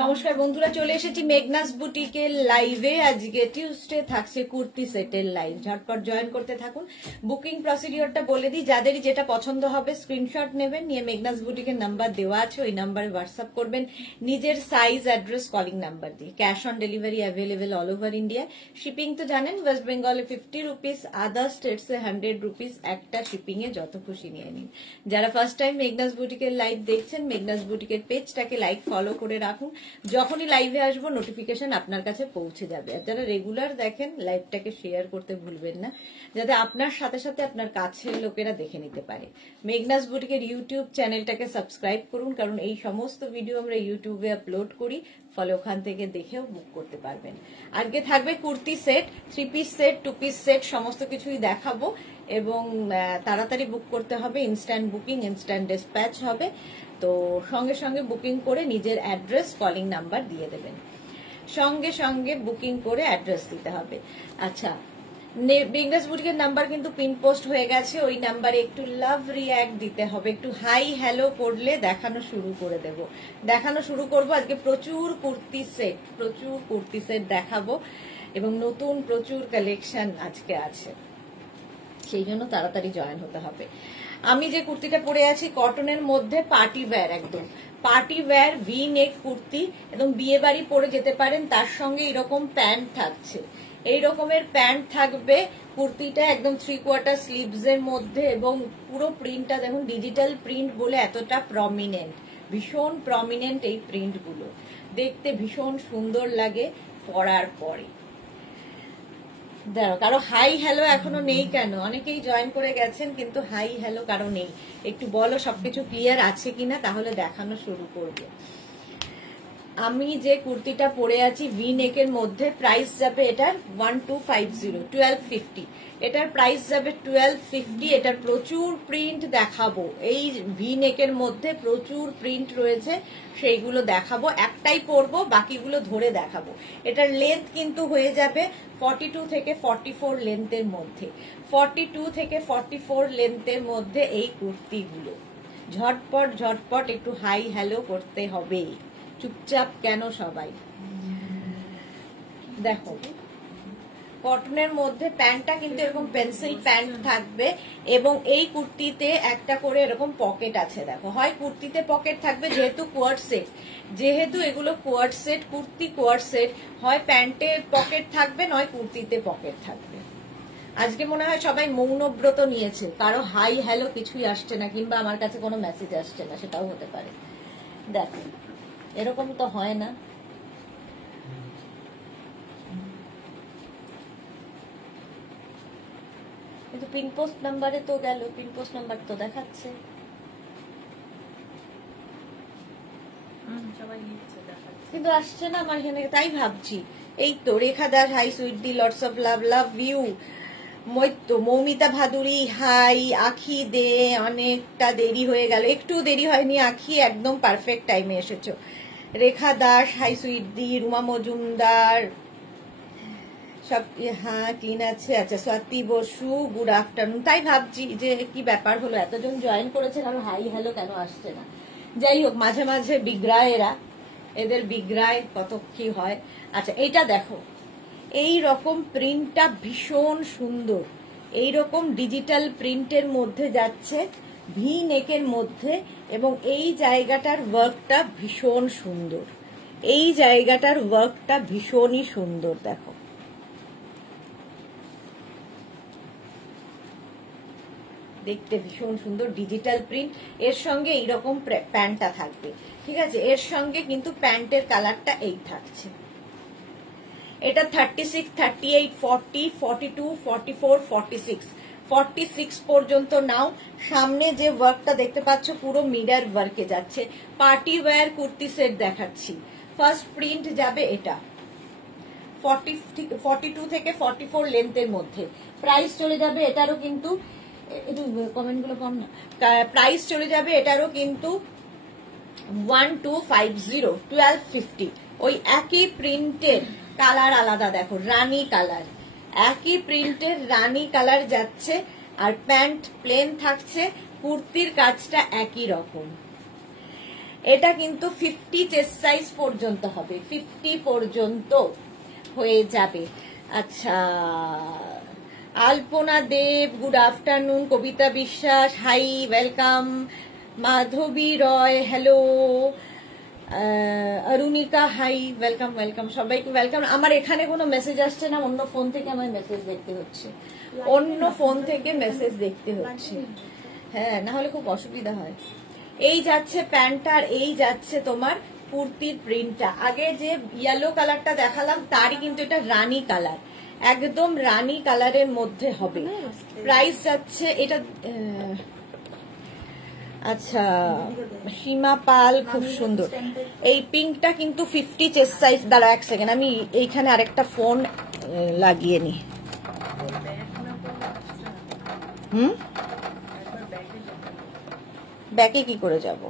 নমস্কার বন্ধুরা, চলে এসেছি মেঘনাস বুটিকের লাইভে। আজকে টিউসডে থাকছে কুর্তি সেটের লাইভ। ঝটপট জয়েন করতে থাকুন। বুকিং প্রসিডিওরটা বলে দিই, যাদেরই যেটা পছন্দ হবে স্ক্রিনশট নেবেন, নিয়ে মেঘনাস বুটিকের নাম্বার দেওয়া আছে, ওই নাম্বারে হোয়াটসঅ্যাপ করবেন নিজের সাইজ, অ্যাড্রেস, কলিং নাম্বার দিয়ে। Cash on delivery available all over India. Shipping তো জানেন, ওয়েস্ট বেঙ্গলে 50 রুপিস, আদার স্টেটসে 100 রুপিস। একটা শিপিং এ যত খুশি নিয়ে নিন। যারা ফার্স্ট টাইম মেঘনাস বুটিকের লাইভ দেখছেন, মেঘনাস বুটিকের পেজটাকে লাইক ফলো করে রাখুন। যখনই লাইভে আসবো নোটিফিকেশন আপনার কাছে পৌঁছে যাবে। আর যারা রেগুলার দেখেন, লাইভটাকে শেয়ার করতে ভুলবেন না, যাতে আপনার সাথে সাথে আপনার কাছের লোকেরা দেখে নিতে পারে। মেঘনাস বুটিকের ইউটিউব চ্যানেলটাকে সাবস্ক্রাইব করুন, কারণ এই সমস্ত ভিডিও আমরা ইউটিউবে আপলোড করি, ফলে ওখান থেকে দেখেও বুক করতে পারবেন। আজকে থাকবে kurti set, 3 piece set, 2 piece set, সমস্ত কিছুই দেখাবো। এবং তাড়াতাড়ি বুক করতে হবে, ইনস্ট্যান্ট বুকিং, ইনস্ট্যান্ট ডিসপ্যাচ হবে। তো সঙ্গে সঙ্গে বুকিং করে নিজের অ্যাড্রেস, কলিং নাম্বার দিয়ে দেবেন। সঙ্গে সঙ্গে বুকিং করে অ্যাড্রেস দিতে হবে। আচ্ছা, মেঘনাস বুটিকের নাম্বার কিন্তু পিন পোস্ট হয়ে গেছে, ওই নাম্বারে একটু লাভ রিঅ্যাক্ট দিতে হবে, একটু হাই হ্যালো করলে দেখানো শুরু করে দেব। দেখানো শুরু করব। আজকে প্রচুর কুর্তি সেট দেখাবো, এবং নতুন প্রচুর কালেকশন আজকে আছে, সেই জন্য তাড়াতাড়ি জয়েন হতে হবে। আমি যে কুর্তিটা পরে আছি কটনের মধ্যে, পার্টি ওয়্যার, একদম পার্টি ওয়্যার ভি নেক কুর্তি, এবং বিয়ে বাড়ি পরে যেতে পারেন। তার সঙ্গে এরকম প্যান্ট থাকছে, এই রকমের প্যান্ট থাকবে। কুর্তিটা একদম 3/4 স্লিভস এর মধ্যে, এবং পুরো প্রিন্টটা দেখুন, ডিজিটাল প্রিন্ট বলে এতটা প্রমিনেন্ট, ভীষণ প্রমিনেন্ট এই প্রিন্ট গুলো, দেখতে ভীষণ সুন্দর লাগে পরার পরে। দেখো, কারো হাই হ্যালো এখনো নেই কেন? অনেকেই জয়েন করে গেছেন, কিন্তু হাই হ্যালো কারো নেই। একটু বলো সবকিছু ক্লিয়ার আছে কিনা, তাহলে দেখানো শুরু করবো। আমি যে কুর্তিটা পরে আছি ভি নেকের মধ্যে, প্রাইস যাবে এটার 1250, এটার প্রাইস যাবে 1250। এটার প্রচুর প্রিন্ট দেখাবো, এই ভি নেকের মধ্যে প্রচুর প্রিন্ট রয়েছে, সেইগুলো দেখাবো। একটাই পরবো, বাকিগুলো ধরে দেখাবো। এটার লেন্থ কিন্তু হয়ে যাবে 42 থেকে 44 লেন্থের মধ্যে, 42 থেকে 44 লেন্থের মধ্যে এই কুর্তিগুলো। ঝটপট ঝটপট একটু হাই হ্যালো করতে হবে, চুপচাপ কেন সবাই। দেখো, কটনের মধ্যে প্যান্টটা কিন্তু এরকম পেন্সিল প্যান্ট থাকবে, এবং এই কুর্তিতে একটা করে এরকম পকেট আছে। দেখো, হয় কুর্তিতে পকেট থাকবে, যেহেতু কোয়ার্ড সেট, যেহেতু এগুলো কোয়ার্ড সেট, কুর্তি কোয়ার্ড সেট, হয় প্যান্টে পকেট থাকবে, নয় কুর্তিতে পকেট থাকবে। আজকে মনে হয় সবাই মৌনব্রত নিয়েছে, কারো হাই হ্যালো কিছুই আসছে না, কিংবা আমার কাছে কোনো মেসেজ আসছে না, সেটাও হতে পারে। দেখো, এরকম তো হয় না। কিন্তু পিন পোস্ট নাম্বারে তো গেল, পিন পোস্ট নাম্বার তো দেখাচ্ছে, কিন্তু আসছে না আমার এখানে। তাই ভাবছি, এই তো রেখা দাস, হাই সুইট দি, lots of love, love you. Moumita Bhaduri, hi. Akhi Dey, অনেকটা দেরি হয়ে গেল, একটু দেরি হয়নি আখি, একদম পারফেক্ট টাইমে এসেছো। রেখা দাস, হাই সুইট দি। রুমা মজুমদার, সব হ্যাঁ ক্লিন আছে। আচ্ছা, স্বাতি বসু, গুড আফটারনুন। তাই ভাবছি যে কি ব্যাপার হলো, এতজন জয়েন করেছেন আর হাই হ্যালো কেন আসছে না। যাই হোক, মাঝে মাঝে বিগ্রায় এদের বিগ্রায় কত কি হয়। আচ্ছা, এইটা দেখো, এই রকম প্রিন্টটা ভীষণ সুন্দর, এই রকম ডিজিটাল প্রিন্টের মধ্যে যাচ্ছে, ভি নেকের মধ্যে, এবং এই জায়গাটার ওয়ার্কটা ভীষণ সুন্দর, এই জায়গাটার ওয়ার্কটা ভীষণই সুন্দর। দেখো, দেখতে ভীষণ সুন্দর, ডিজিটাল প্রিন্ট। এর সঙ্গে এইরকম প্যান্টটা থাকবে, ঠিক আছে। এর সঙ্গে কিন্তু প্যান্টের কালারটা এই থাকছে। এটা 36, 38, 40, 42, 44, 46, 46 পর্যন্ত নাও। সামনে যে ওয়ার্কটা দেখতে পাচ্ছ, পুরো মিরর ওয়ার্কে যাচ্ছে। পার্টি ওয়্যার কুর্তি সেট দেখাচ্ছি। ফার্স্ট প্রিন্ট যাবে এটা 42 থেকে 44 লেন্থের মধ্যে। প্রাইস চলে যাবে এটারও কিন্তু, একটু কমেন্টগুলো কম না, প্রাইস চলে যাবে এটারও কিন্তু 1250, 1250। ওই একই প্রিন্টের কালার আলাদা, দেখো রানী কালার, একই প্রিন্টের রানী কালার যাচ্ছে, আর প্যান্ট প্লেন থাকছে, কুর্তির কাজটা একই রকম। এটা কিন্তু 50 চেস্ট সাইজ পর্যন্ত হবে, 50 পর্যন্ত হয়ে যাবে। আচ্ছা, আলপনা দেব good afternoon, Kabita Biswas hi welcome, Madhabi Roy hello, Arunika hi welcome welcome, সবাইকে ওয়েলকাম। আমার এখানে কোনো মেসেজ আসছে না, অন্য ফোন থেকে আমার মেসেজ দেখতে হচ্ছে, অন্য ফোন থেকে মেসেজ দেখতে হচ্ছে, হ্যাঁ, না হলে খুব অসুবিধা হয়। এই যাচ্ছে প্যান্ট আর এই যাচ্ছে তোমার কুর্তির প্রিন্টটা। আগে যে ইয়েলো কালারটা দেখালাম তারই কিন্তু এটা রানী কালার, একদম রানী কালারের মধ্যে হবে। প্রাইস যাচ্ছে এটা, আচ্ছা সীমা পাল খুব সুন্দর। এই পিঙ্কটা কিন্তু 50 চেস্ট সাইজ। দাঁড়া এক সেকেন্ড, আমি এইখানে আরেকটা ফোন লাগিয়ে নি। ব্যাকে কি করে যাব?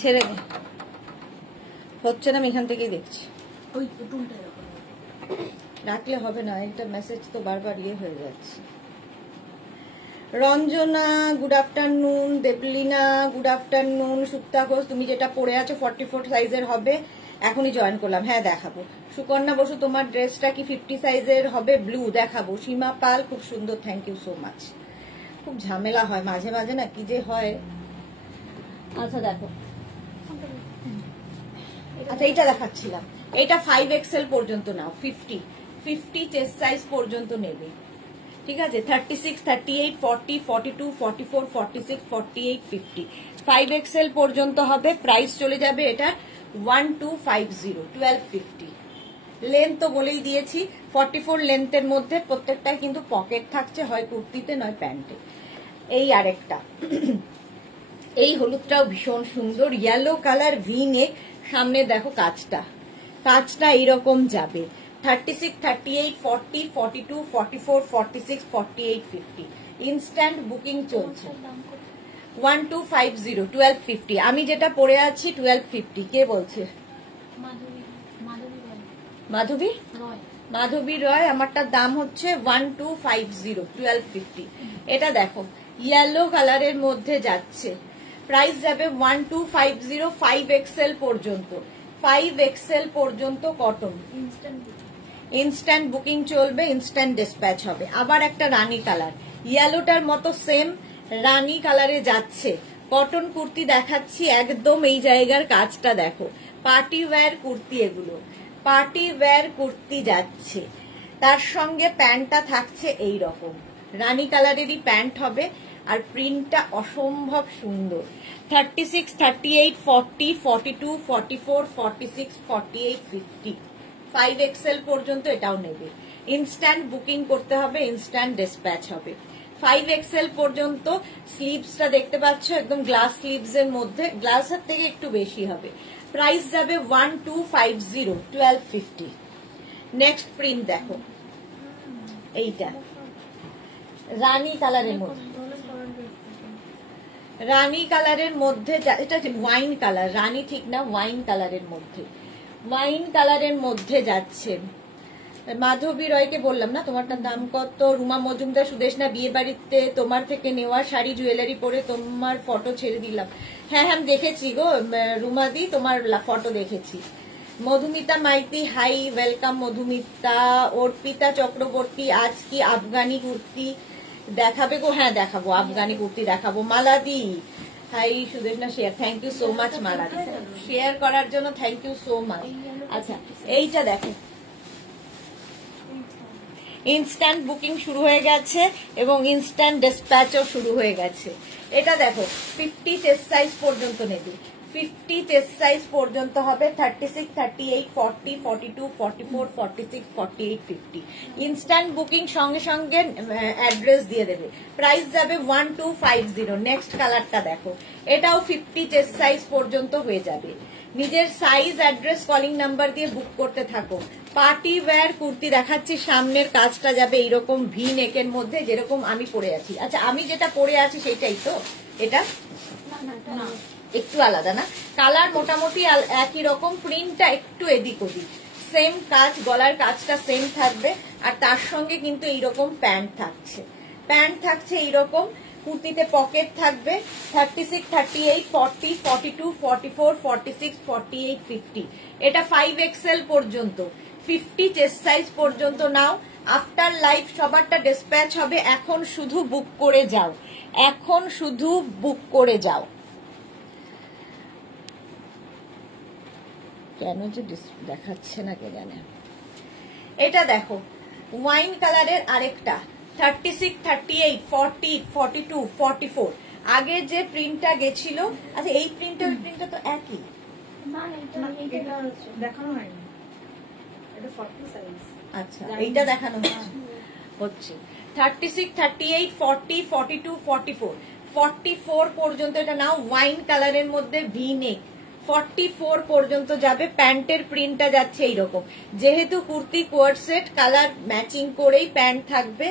ছেড়ে দে, হচ্ছে না, আমি এখান থেকেই দেখছি। রাখলে হবে না, একটা মেসেজ তো বারবার ইয়ে হয়ে যাচ্ছে। Ranjana good afternoon, Debolina good afternoon, Supta Ghosh তুমি যেটা পরে আছো 44 সাইজের হবে, এখনই জয়েন করলাম, হ্যাঁ দেখাবো। সুকন্যা বসু তোমার ড্রেসটা কি 50 সাইজের হবে? ব্লু দেখাবো। সীমা পাল খুব সুন্দর, থ্যাংক ইউ সো মাচ। খুব ঝামেলা হয় মাঝে মাঝে না, কি যে হয়। আচ্ছা দেখো, আচ্ছা এইটা দেখাচ্ছিলাম, এটা 5XL পর্যন্ত নাও, 50 চেস্ট সাইজ পর্যন্ত নেবে, ঠিক আছে? 36, 38, 40, 42, 44, 46, 48, 50, 5XL পর্যন্ত হবে। প্রাইস চলে যাবে এটা 1250, 1250। লেন্থ তো বলেই দিয়েছি, 44 লেন্থের মধ্যে, প্রত্যেকটাই কিন্তু পকেট থাকছে, হয় কুর্তিতে নয় প্যান্টে। এই আরেকটা, এই হলুদটাও ভীষণ সুন্দর, ইয়েলো কালার ভি নেক, সামনে দেখো কাজটা, কাজটা এইরকম যাবে। 36, 38, 40, 42, 44, 46, 48, 50। ইনস্ট্যান্ট বুকিং চলছে। 1250, 1250। আমি যেটা পরে আছি 1250। কে বলছে? মাধবী মাধবী রয়। আমারটার দাম হচ্ছে 1250, 1250। এটা দেখো ইয়েলো কালারের মধ্যে যাচ্ছে, প্রাইস যাবে 1250, 5XL পর্যন্ত, 5XL পর্যন্ত কটন। ইনস্ট্যান্ট বুকিং চলবে, ইনস্ট্যান্ট ডিসপ্যাচ হবে। আবার একটা রানী কালার, ইয়েলোটার মতো সেম রানী কালারে যাচ্ছে, কটন কুর্তি দেখাচ্ছি, একদম এই জায়গার কাজটা দেখো, পার্টি ওয়্যার কুর্তি, এগুলো পার্টি ওয়্যার কুর্তি যাচ্ছে, তার সঙ্গে প্যান্টটা থাকছে এই রকম রানী কালারেরই প্যান্ট হবে, আর প্রিন্টটা অসম্ভব সুন্দর। 36, 38, 40, 42, 44, 46, 48, 50, 5XL পর্যন্ত এটাও নেবে। ইনস্ট্যান্ট বুকিং করতে হবে, ইনস্ট্যান্ট ডিসপ্যাচ হবে। 5XL পর্যন্ত। স্লিভসটা দেখতে পাচ্ছ, একদম গ্লাস স্লিভস এর মধ্যে, গ্লাসের থেকে একটু বেশি হবে। প্রাইস যাবে 1250, 1250। নেক্সট প্রিন্ট দেখো, এইটা রানী কালারের মধ্যে, রানী কালারের মধ্যে, এটা ওয়াইন কালার, রানী ঠিক না, ওয়াইন কালারের মধ্যে, ওয়াইন কালারের মধ্যে যাচ্ছে। মাধবী রয়কে বললাম না তোমারটার দাম কত। রুমা মজুমদার, সুদেশনা বিয়ে বাড়িতে তোমার থেকে নেওয়া শাড়ি জুয়েলারি পরে তোমার ফটো ছেড়ে দিলাম। হ্যাঁ হ্যাঁ দেখেছি গো রুমাদি, তোমার ফটো দেখেছি। Madhumita Maity hi welcome Madhumita. অর্পিতা চক্রবর্তী, আজ কি আফগানি কুর্তি দেখাবে গো? হ্যাঁ দেখাবো, আফগানি কুর্তি দেখাবো। মালাদি hi Sudeshna share, thank you so much মালাদি, শেয়ার করার জন্য থ্যাংক ইউ সো মাচ। আচ্ছা এইটা দেখো, ইনস্ট্যান্ট বুকিং শুরু হয়ে গেছে এবং ইনস্ট্যান্ট ডিসপ্যাচও শুরু হয়ে গেছে। এটা দেখো 50 চেস্ট সাইজ পর্যন্ত নেবে, 50 চেস্ট সাইজ পর্যন্ত হবে। 36, 38, 40, 42, 44, 46, 48, 50। ইনস্ট্যান্ট বুকিং সঙ্গে সঙ্গে অ্যাড্রেস দিয়ে দেবে। প্রাইস যাবে 1250। নেক্সট কালারটা দেখো, এটাও 50 চেস্ট সাইজ পর্যন্ত হয়ে যাবে। নিজের সাইজ অ্যাড্রেস কলিং নাম্বার দিয়ে বুক করতে থাকো। পার্টি ওয়্যার কুর্তি দেখাচ্ছি, সামনের কাজটা যাবে এইরকম ভি নেকের মধ্যে, যেরকম আমি পরে আছি। আচ্ছা আমি যেটা পরে আছি সেটাই তো, এটা একটু আলাদা না, কালার মোটামুটি একই রকম, প্রিন্টটা একটু এদিক ওদিক। সেম কাজ, গলার কাজটা সেম থাকবে, আর তার সঙ্গে কিন্তু এইরকম প্যান্ট থাকছে, প্যান্ট থাকছে এইরকম। কুর্তিতে পকেট থাকবে 36, 38, 40, 42, 44, 46, 48, 50। এটা 5XL পর্যন্ত, 50 চেস্ট সাইজ পর্যন্ত নাও। আফটার লাইভ সবারটা ডিসপ্যাচ হবে। এখন শুধু বুক করে যাও, এখন শুধু বুক করে যাও। কেন যে দেখাচ্ছে না কে জানে। এটা দেখো ওয়াইন কালারের আরেকটা 36, 38, 40, 42, 44। আগে যে প্রিন্টটা গেছিল, আচ্ছা এই প্রিন্টটা ওই প্রিন্টটা তো একই, দেখানো হয়নি, এটা 40 সাইজ। আচ্ছা এইটা দেখানো হচ্ছে 36, 38, 40, 42, 44, 44 পর্যন্ত। এটা নাও ওয়াইন কালারের মধ্যে ভি নেক, 44 পর্যন্ত যাবে। প্যান্টের প্রিন্টটা যাচ্ছে এইরকম, যেহেতু kurti co-ord set, colour matching করেই প্যান্ট থাকবে,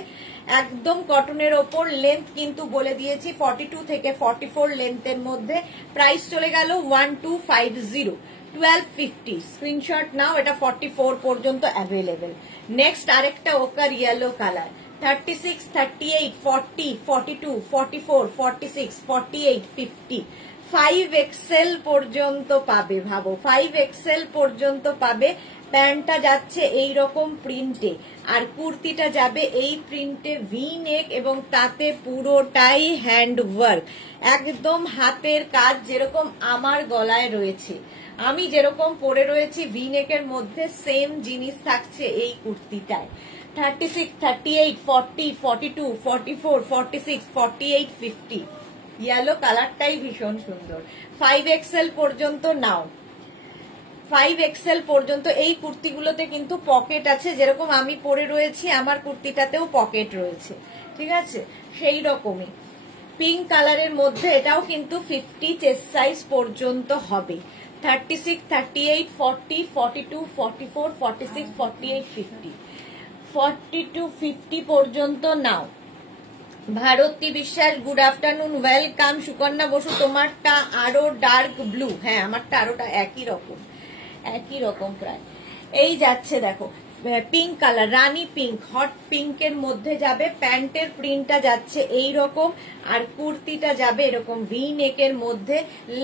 একদম কটনের ওপর। লেন্থ কিন্তু বলে দিয়েছি 42 থেকে 44 লেন্থের মধ্যে। প্রাইস চলে গেল 1250, 1250। স্ক্রিনশট নাও, এটা 44 পর্যন্ত অ্যাভেলেবেল। নেক্সট আরেকটা ওকার ইয়েলো কালার 36, 38, 40, 42, 44, 46, 48, 50। 5XL পর্যন্ত পাবে, ভাবো 5XL পর্যন্ত পাবে। প্যান্টটা যাচ্ছে এই রকম প্রিন্টে, আর কুর্তিটা যাবে এই প্রিন্টে ভি নেক, এবং তাতে পুরোটাই হ্যান্ড ওয়ার্ক, একদম হাতের কাজ, যেরকম আমার গলায় রয়েছে, আমি যেরকম পরে রয়েছি ভি নেকের মধ্যে, সেম জিনিস থাকছে এই কুর্তিটায়। 36, 38, 40, 42, 44, 46, 48, 50। ইয়েলো কালারটাই ভীষণ সুন্দর। 5XL পর্যন্ত নাও, 5XL পর্যন্ত। এই কুর্তিগুলোতে কিন্তু পকেট আছে, যেরকম আমি পরে রয়েছি আমার কুর্তিটাতেও পকেট রয়েছে, ঠিক আছে, সেই রকমই। পিঙ্ক কালারের মধ্যে এটাও কিন্তু 50 চেস্ট সাইজ পর্যন্ত হবে। 36, 38, 40, 42, 44, 46, 48, 50, 42, 50 পর্যন্ত নাও। Bharati Biswas good afternoon, welcome. Sukanya Basu তোমারটা আরো ডার্ক ব্লু, হ্যাঁ আমারটা আরো একই রকম, একই রকম প্রায়। এই যাচ্ছে দেখো পিঙ্ক কালার, রানী পিঙ্ক, হট পিঙ্কের মধ্যে যাবে। প্যান্টের প্রিন্টটা যাচ্ছে এই রকম, আর কুর্তিটা যাবে এরকম ভি নেকের মধ্যে।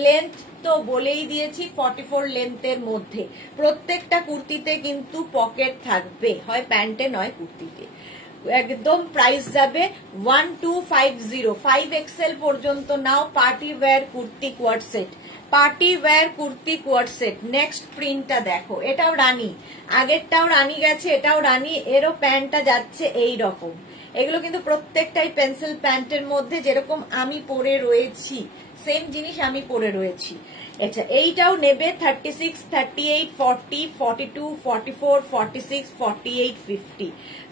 লেন্থ তো বলেই দিয়েছি 44 লেন্থের মধ্যে। প্রত্যেকটা কুর্তিতে কিন্তু পকেট থাকবে, হয় প্যান্টে নয় কুর্তিতে। একদম প্রাইস যাবে 1250, 5XL পর্যন্ত নাও। Party wear kurti co-ord set, party wear kurti co-ord set. Next প্রিন্টটা দেখো, এটাও রানী, আগেরটাও রানী গেছে, এটাও রানী। এরও প্যান্টটা যাচ্ছে এই রকম। এগুলো কিন্তু প্রত্যেকটাই পেন্সিল প্যান্টের মধ্যে, যেরকম আমি পরে রয়েছি সেম জিনিস আমি পরে রয়েছি। আচ্ছা এইটাও নেবে 36, 38, 40, 42, 44, 46, 48, 50।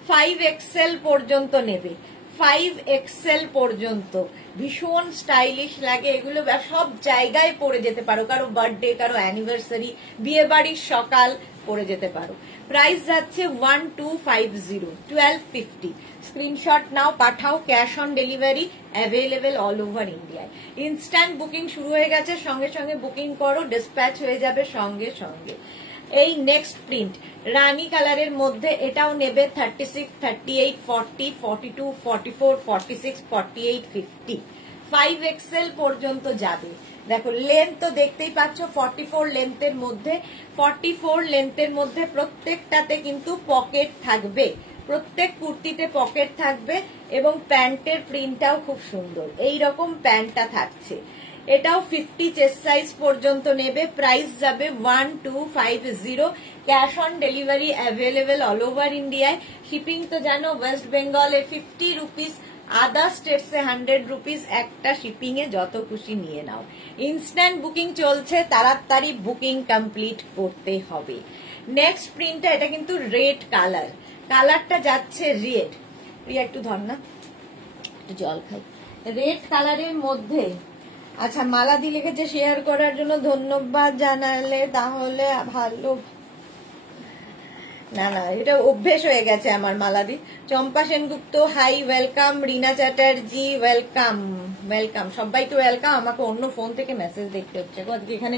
5XL পর্যন্ত নেবে, 5XL পর্যন্ত। ভীষণ স্টাইলিশ লাগে এগুলো, সব জায়গায় পরে যেতে পারো, কারো বার্থডে, কারো অ্যানিভার্সারি, বিয়ে বাড়ির সকাল পরে যেতে পারো। প্রাইস যাচ্ছে 1250, 1250। স্ক্রিনশট নাও, পাঠাও। Cash on delivery available all over ইন্ডিয়ায়। ইনস্ট্যান্ট বুকিং শুরু হয়ে গেছে, সঙ্গে সঙ্গে বুকিং করো, ডিসপ্যাচ হয়ে যাবে সঙ্গে সঙ্গে। এই নেক্সট প্রিন্ট রানী কালারের মধ্যে, এটাও নেবে 36, 38, 40, 42, 44, 46, 48, 50। 5XL পর্যন্ত যাবে। দেখো লেন্থ তো দেখতেই পাচ্ছ 44 লেন্থের মধ্যে, 44 লেন্থের মধ্যে প্রত্যেকটাতে কিন্তু পকেট থাকবে, প্রত্যেক কুর্তিতে পকেট থাকবে, এবং প্যান্টের প্রিন্টটাও খুব সুন্দর, এই রকম প্যান্টটা থাকছে। এটাও 50 চেস্ট সাইজ পর্যন্ত নেবে। প্রাইস যাবে 1250। Cash on delivery available all over ইন্ডিয়ায়। শিপিং তো জানো ওয়েস্ট বেঙ্গলে 50 রুপিস, আদার স্টেটসে 100 রুপিস। একটা শিপিং এ যত খুশি নিয়ে নাও। ইনস্ট্যান্ট বুকিং চলছে, তাড়াতাড়ি বুকিং কমপ্লিট করতে হবে। নেক্সট প্রিন্টটা, এটা কিন্তু রেড কালার, কালারটা যাচ্ছে রেড। প্রিয়া একটু ধর না, একটু জল খাই। রেড কালারের মধ্যে, আচ্ছা মালাদি লিখেছে শেয়ার করার জন্য ধন্যবাদ জানালে, তাহলে ভালো। না না, এটা অভ্যেস হয়ে গেছে আমার মালাদি। চম্পা সেনগুপ্ত হাই, ওয়েলকাম। রিনা চ্যাটার্জি ওয়েলকাম ওয়েলকাম, সবাইকে ওয়েলকাম। আমাকে অন্য ফোন থেকে মেসেজ দেখতে হচ্ছে, আজকে এখানে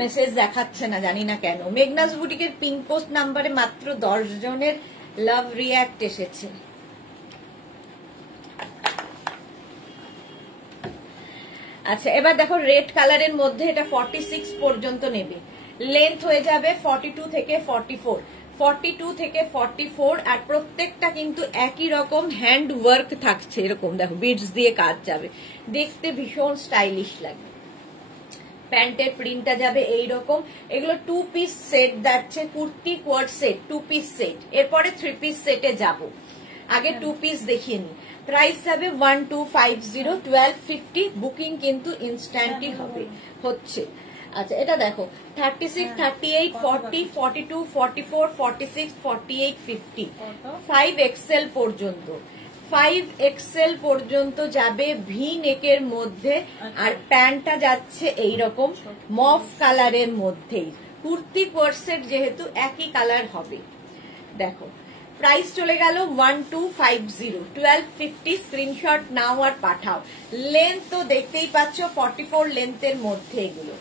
মেসেজ দেখাচ্ছে না, জানি না কেন। মেঘনাস বুটিকের পিঙ্ক পোস্ট নাম্বারে মাত্র 10 জনের লাভ রিয়াক্ট এসেছে। আচ্ছা, এবার দেখো রেড কালারের মধ্যে এটা 46 পর্যন্ত নেবে, লেন্থ হয়ে যাবে 42 থেকে 44, 42 থেকে 44, আর প্রত্যেকটা কিন্তু একই রকম হ্যান্ড ওয়ার্ক থাকছে। এরকম দেখো বিডস দিয়ে কাজ যাবে, দেখতে ভীষণ স্টাইলিশ লাগে। প্যান্টের প্রিন্টটা যাবে এইরকম। এগুলো 2 পিস সেট যাচ্ছে, kurti co-ord set 2 piece set. এরপরে 3 পিস সেটে যাব, আগে 2 পিস দেখিয়ে নি। প্রাইস যাবে 1250, 1250। বুকিং কিন্তু ইনস্ট্যান্টই হবে হচ্ছে। আচ্ছা, এটা দেখো 36, 38, 40, 42, 44, 46, 48, 50, 5XL পর্যন্ত। 5XL পর্যন্ত যাবে ভি নেকের মধ্যে, আর প্যান্টটা যাচ্ছে এইরকম মফ কালারের মধ্যেই। কুর্তি কোর্সেট যেহেতু একই কালার হবে। দেখো প্রাইস চলে গেল 1250, 1250। স্ক্রিনশট নাও আর পাঠাও। লেন্থ তো দেখতেই পাচ্ছ 44 লেন্থের মধ্যে। এগুলো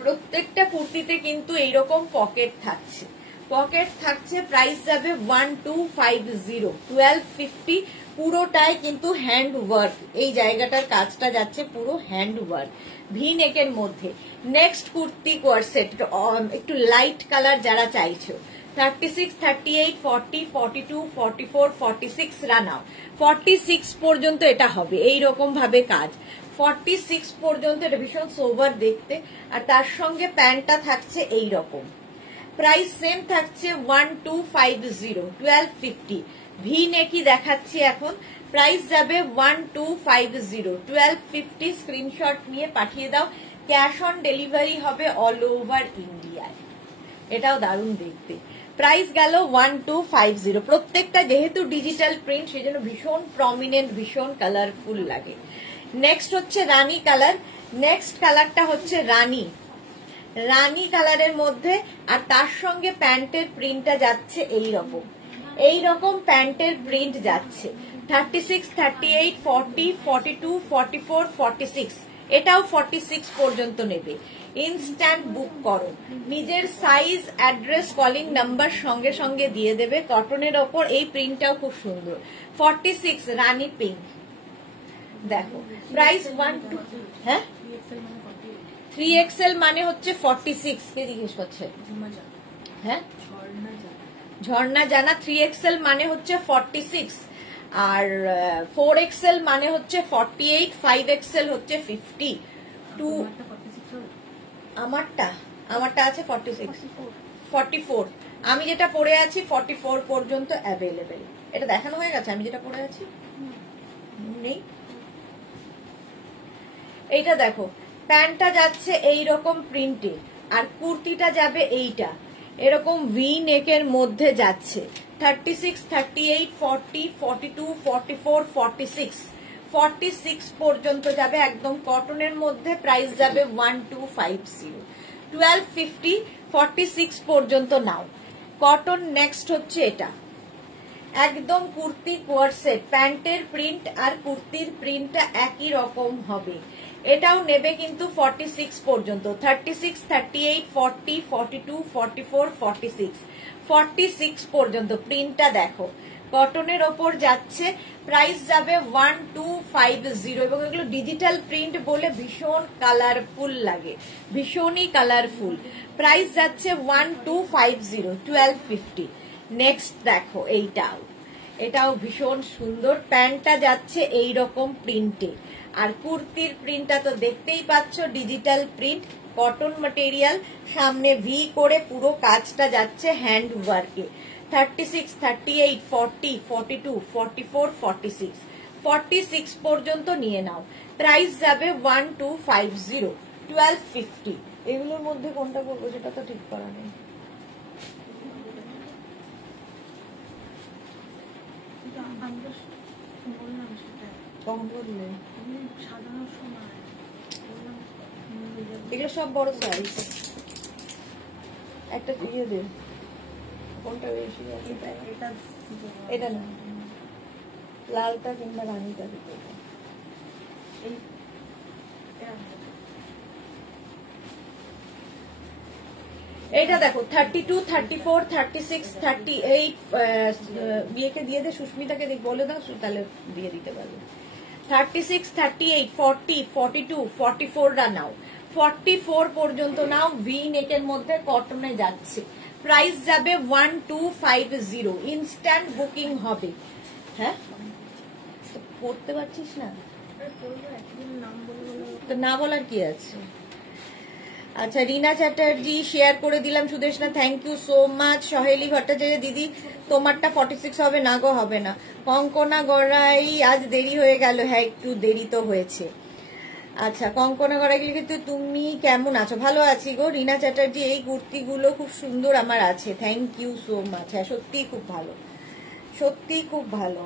প্রত্যেকটা কুর্তিতে কিন্তু এইরকম পকেট থাকছে, পকেট থাকছে। প্রাইস যাবে 1250, 1250। পুরোটাই কিন্তু হ্যান্ড ওয়ার্ক, এই জায়গাটার কাজটা যাচ্ছে পুরো হ্যান্ড ওয়ার্ক, ভি নেকের মধ্যে। নেক্সট কুর্তি কোয়ারসেট একটু লাইট কালার যারা চাইছো, 36, 38, 40, 42, 44, 46 রানাও। 46 পর্যন্ত এটা হবে এইরকম ভাবে কাজ। 46 পর্যন্ত এটা ভীষণ সোবার দেখতে, আর তার সঙ্গে প্যান্টটা থাকছে এইরকম। প্রাইস সেম থাকছে 1250, 1250। ভি নেকি দেখাচ্ছি এখন। প্রাইস যাবে 1250, 1250। স্ক্রিনশট নিয়ে পাঠিয়ে দাও। ক্যাশ অন ডেলিভারি হবে অল ওভার ইন্ডিয়ায়। এটাও দারুণ দেখতে। প্রাইস গেল 1250। প্রত্যেকটা যেহেতু ডিজিটাল প্রিন্ট, সেই জন্য ভীষণ প্রমিনেন্ট, ভীষণ কালারফুল লাগে। নেক্সট হচ্ছে রানী কালার। নেক্সট কালারটা হচ্ছে রানী, রানী কালারের মধ্যে, আর তার সঙ্গে প্যান্টের প্রিন্টটা যাচ্ছে এইরকম, এইরকম প্যান্টের প্রিন্ট যাচ্ছে। 36, 38, 40, 42, 44, 46। এটাও 46 পর্যন্ত নেবে। ইনস্ট্যান্ট বুক করো, নিজের সাইজ, অ্যাড্রেস, কলিং নাম্বার সঙ্গে সঙ্গে দিয়ে দেবে। কটনের ওপর এই প্রিন্টটাও খুব সুন্দর। 46 রানী পিঙ্ক। দেখো প্রাইস 12, হ্যাঁ 3XL মানে হচ্ছে 46। কে জিজ্ঞেস করছে? হ্যাঁ ঝর্ণা জানা। 3XL মানে হচ্ছে 46, আর 4XL মানে হচ্ছে 48, 5XL হচ্ছে 50। আমারটা আছে 46, 44। আমি যেটা পরে আছি 44 পর্যন্ত অ্যাভেলেবেল। এটা দেখানো হয়ে গেছে আমি যেটা পরে আছি, নেই। এইটা দেখো, প্যান্টটা যাচ্ছে এইরকম প্রিন্টে, আর কুর্তিটা যাবে এইটা এরকম ভি নেকের মধ্যে যাচ্ছে। 36, 38, 40, 42, 44, 46, 46 পর্যন্ত যাবে, একদম কটনের মধ্যে। প্রাইস যাবে 1250, 1250। 46 পর্যন্ত নাও কটন। নেক্সট হচ্ছে এটা একদম কুর্তি কোয়ারসেট, প্যান্টের প্রিন্ট আর কুর্তির প্রিন্টটা একই রকম হবে। এটাও নেবে কিন্তু 46 পর্যন্ত। 36, 38, 40, 42, 44, 46, 46 পর্যন্ত। প্রিন্টটা দেখো কটনের ওপর যাচ্ছে। প্রাইস যাবে 1250, এবং এগুলো ডিজিটাল প্রিন্ট বলে ভীষণ কালারফুল লাগে, ভীষণই কালারফুল। প্রাইস যাচ্ছে 1250, 1250। নেক্সট দেখো এইটাও, এটাও ভীষণ সুন্দর। প্যান্টটা যাচ্ছে এইরকম প্রিন্টে, আর কুর্তির প্রিন্টটা তো দেখতেই পাচ্ছ, ডিজিটাল প্রিন্ট, কটন ম্যাটেরিয়াল, সামনে ভি করে পুরো কাজটা যাচ্ছে হ্যান্ড ওয়ার্কে। 36, 38, 40, 42, 44, 46, 46 পর্যন্ত নিয়ে নাও। প্রাইস যাবে 1250, 1250। এগুলোর মধ্যে কোনটা করবো সেটা তো ঠিক করা নেই। কখন বললে? এগুলো সব বড় সাইজ। একটা দিয়ে দে। কোনটা বেশি আছে? এটা এটা না, লালটা কিংবা রানীটা দিতে। এই এইটা দেখো 32, 34, 36, 38 বিয়েকে দিয়ে দে, সুস্মিতাকে বলে দাও, তাহলে দিয়ে দিতে পারবে। 36, 38, 40, 42, 44 রা নাও, 44 পর্যন্ত নাও। ভি নেকের মধ্যে কটনে যাচ্ছে, প্রাইস যাবে 1250, ইনস্ট্যান্ট বুকিং হবে। হ্যাঁ পড়তে পারছিস না একদিন নাম বলে তো, না বলার কি আছে। আচ্ছা, রিনা চ্যাটার্জি শেয়ার করে দিলাম, Sudeshna thank you so much. Saheli Bhattacharya দিদি তোমারটা 46 হবে না গো, হবে না। কঙ্কনা গড়াই আজ দেরি হয়ে গেল, হ্যাঁ একটু দেরি তো হয়েছে। আচ্ছা, কঙ্কনা গড়াই কিন্তু তুমি কেমন আছো? ভালো আছি গো রিনা চ্যাটার্জি, এই কুর্তিগুলো খুব সুন্দর আমার আছে, থ্যাংক ইউ সো মাচ। হ্যাঁ সত্যিই খুব ভালো, সত্যিই খুব ভালো।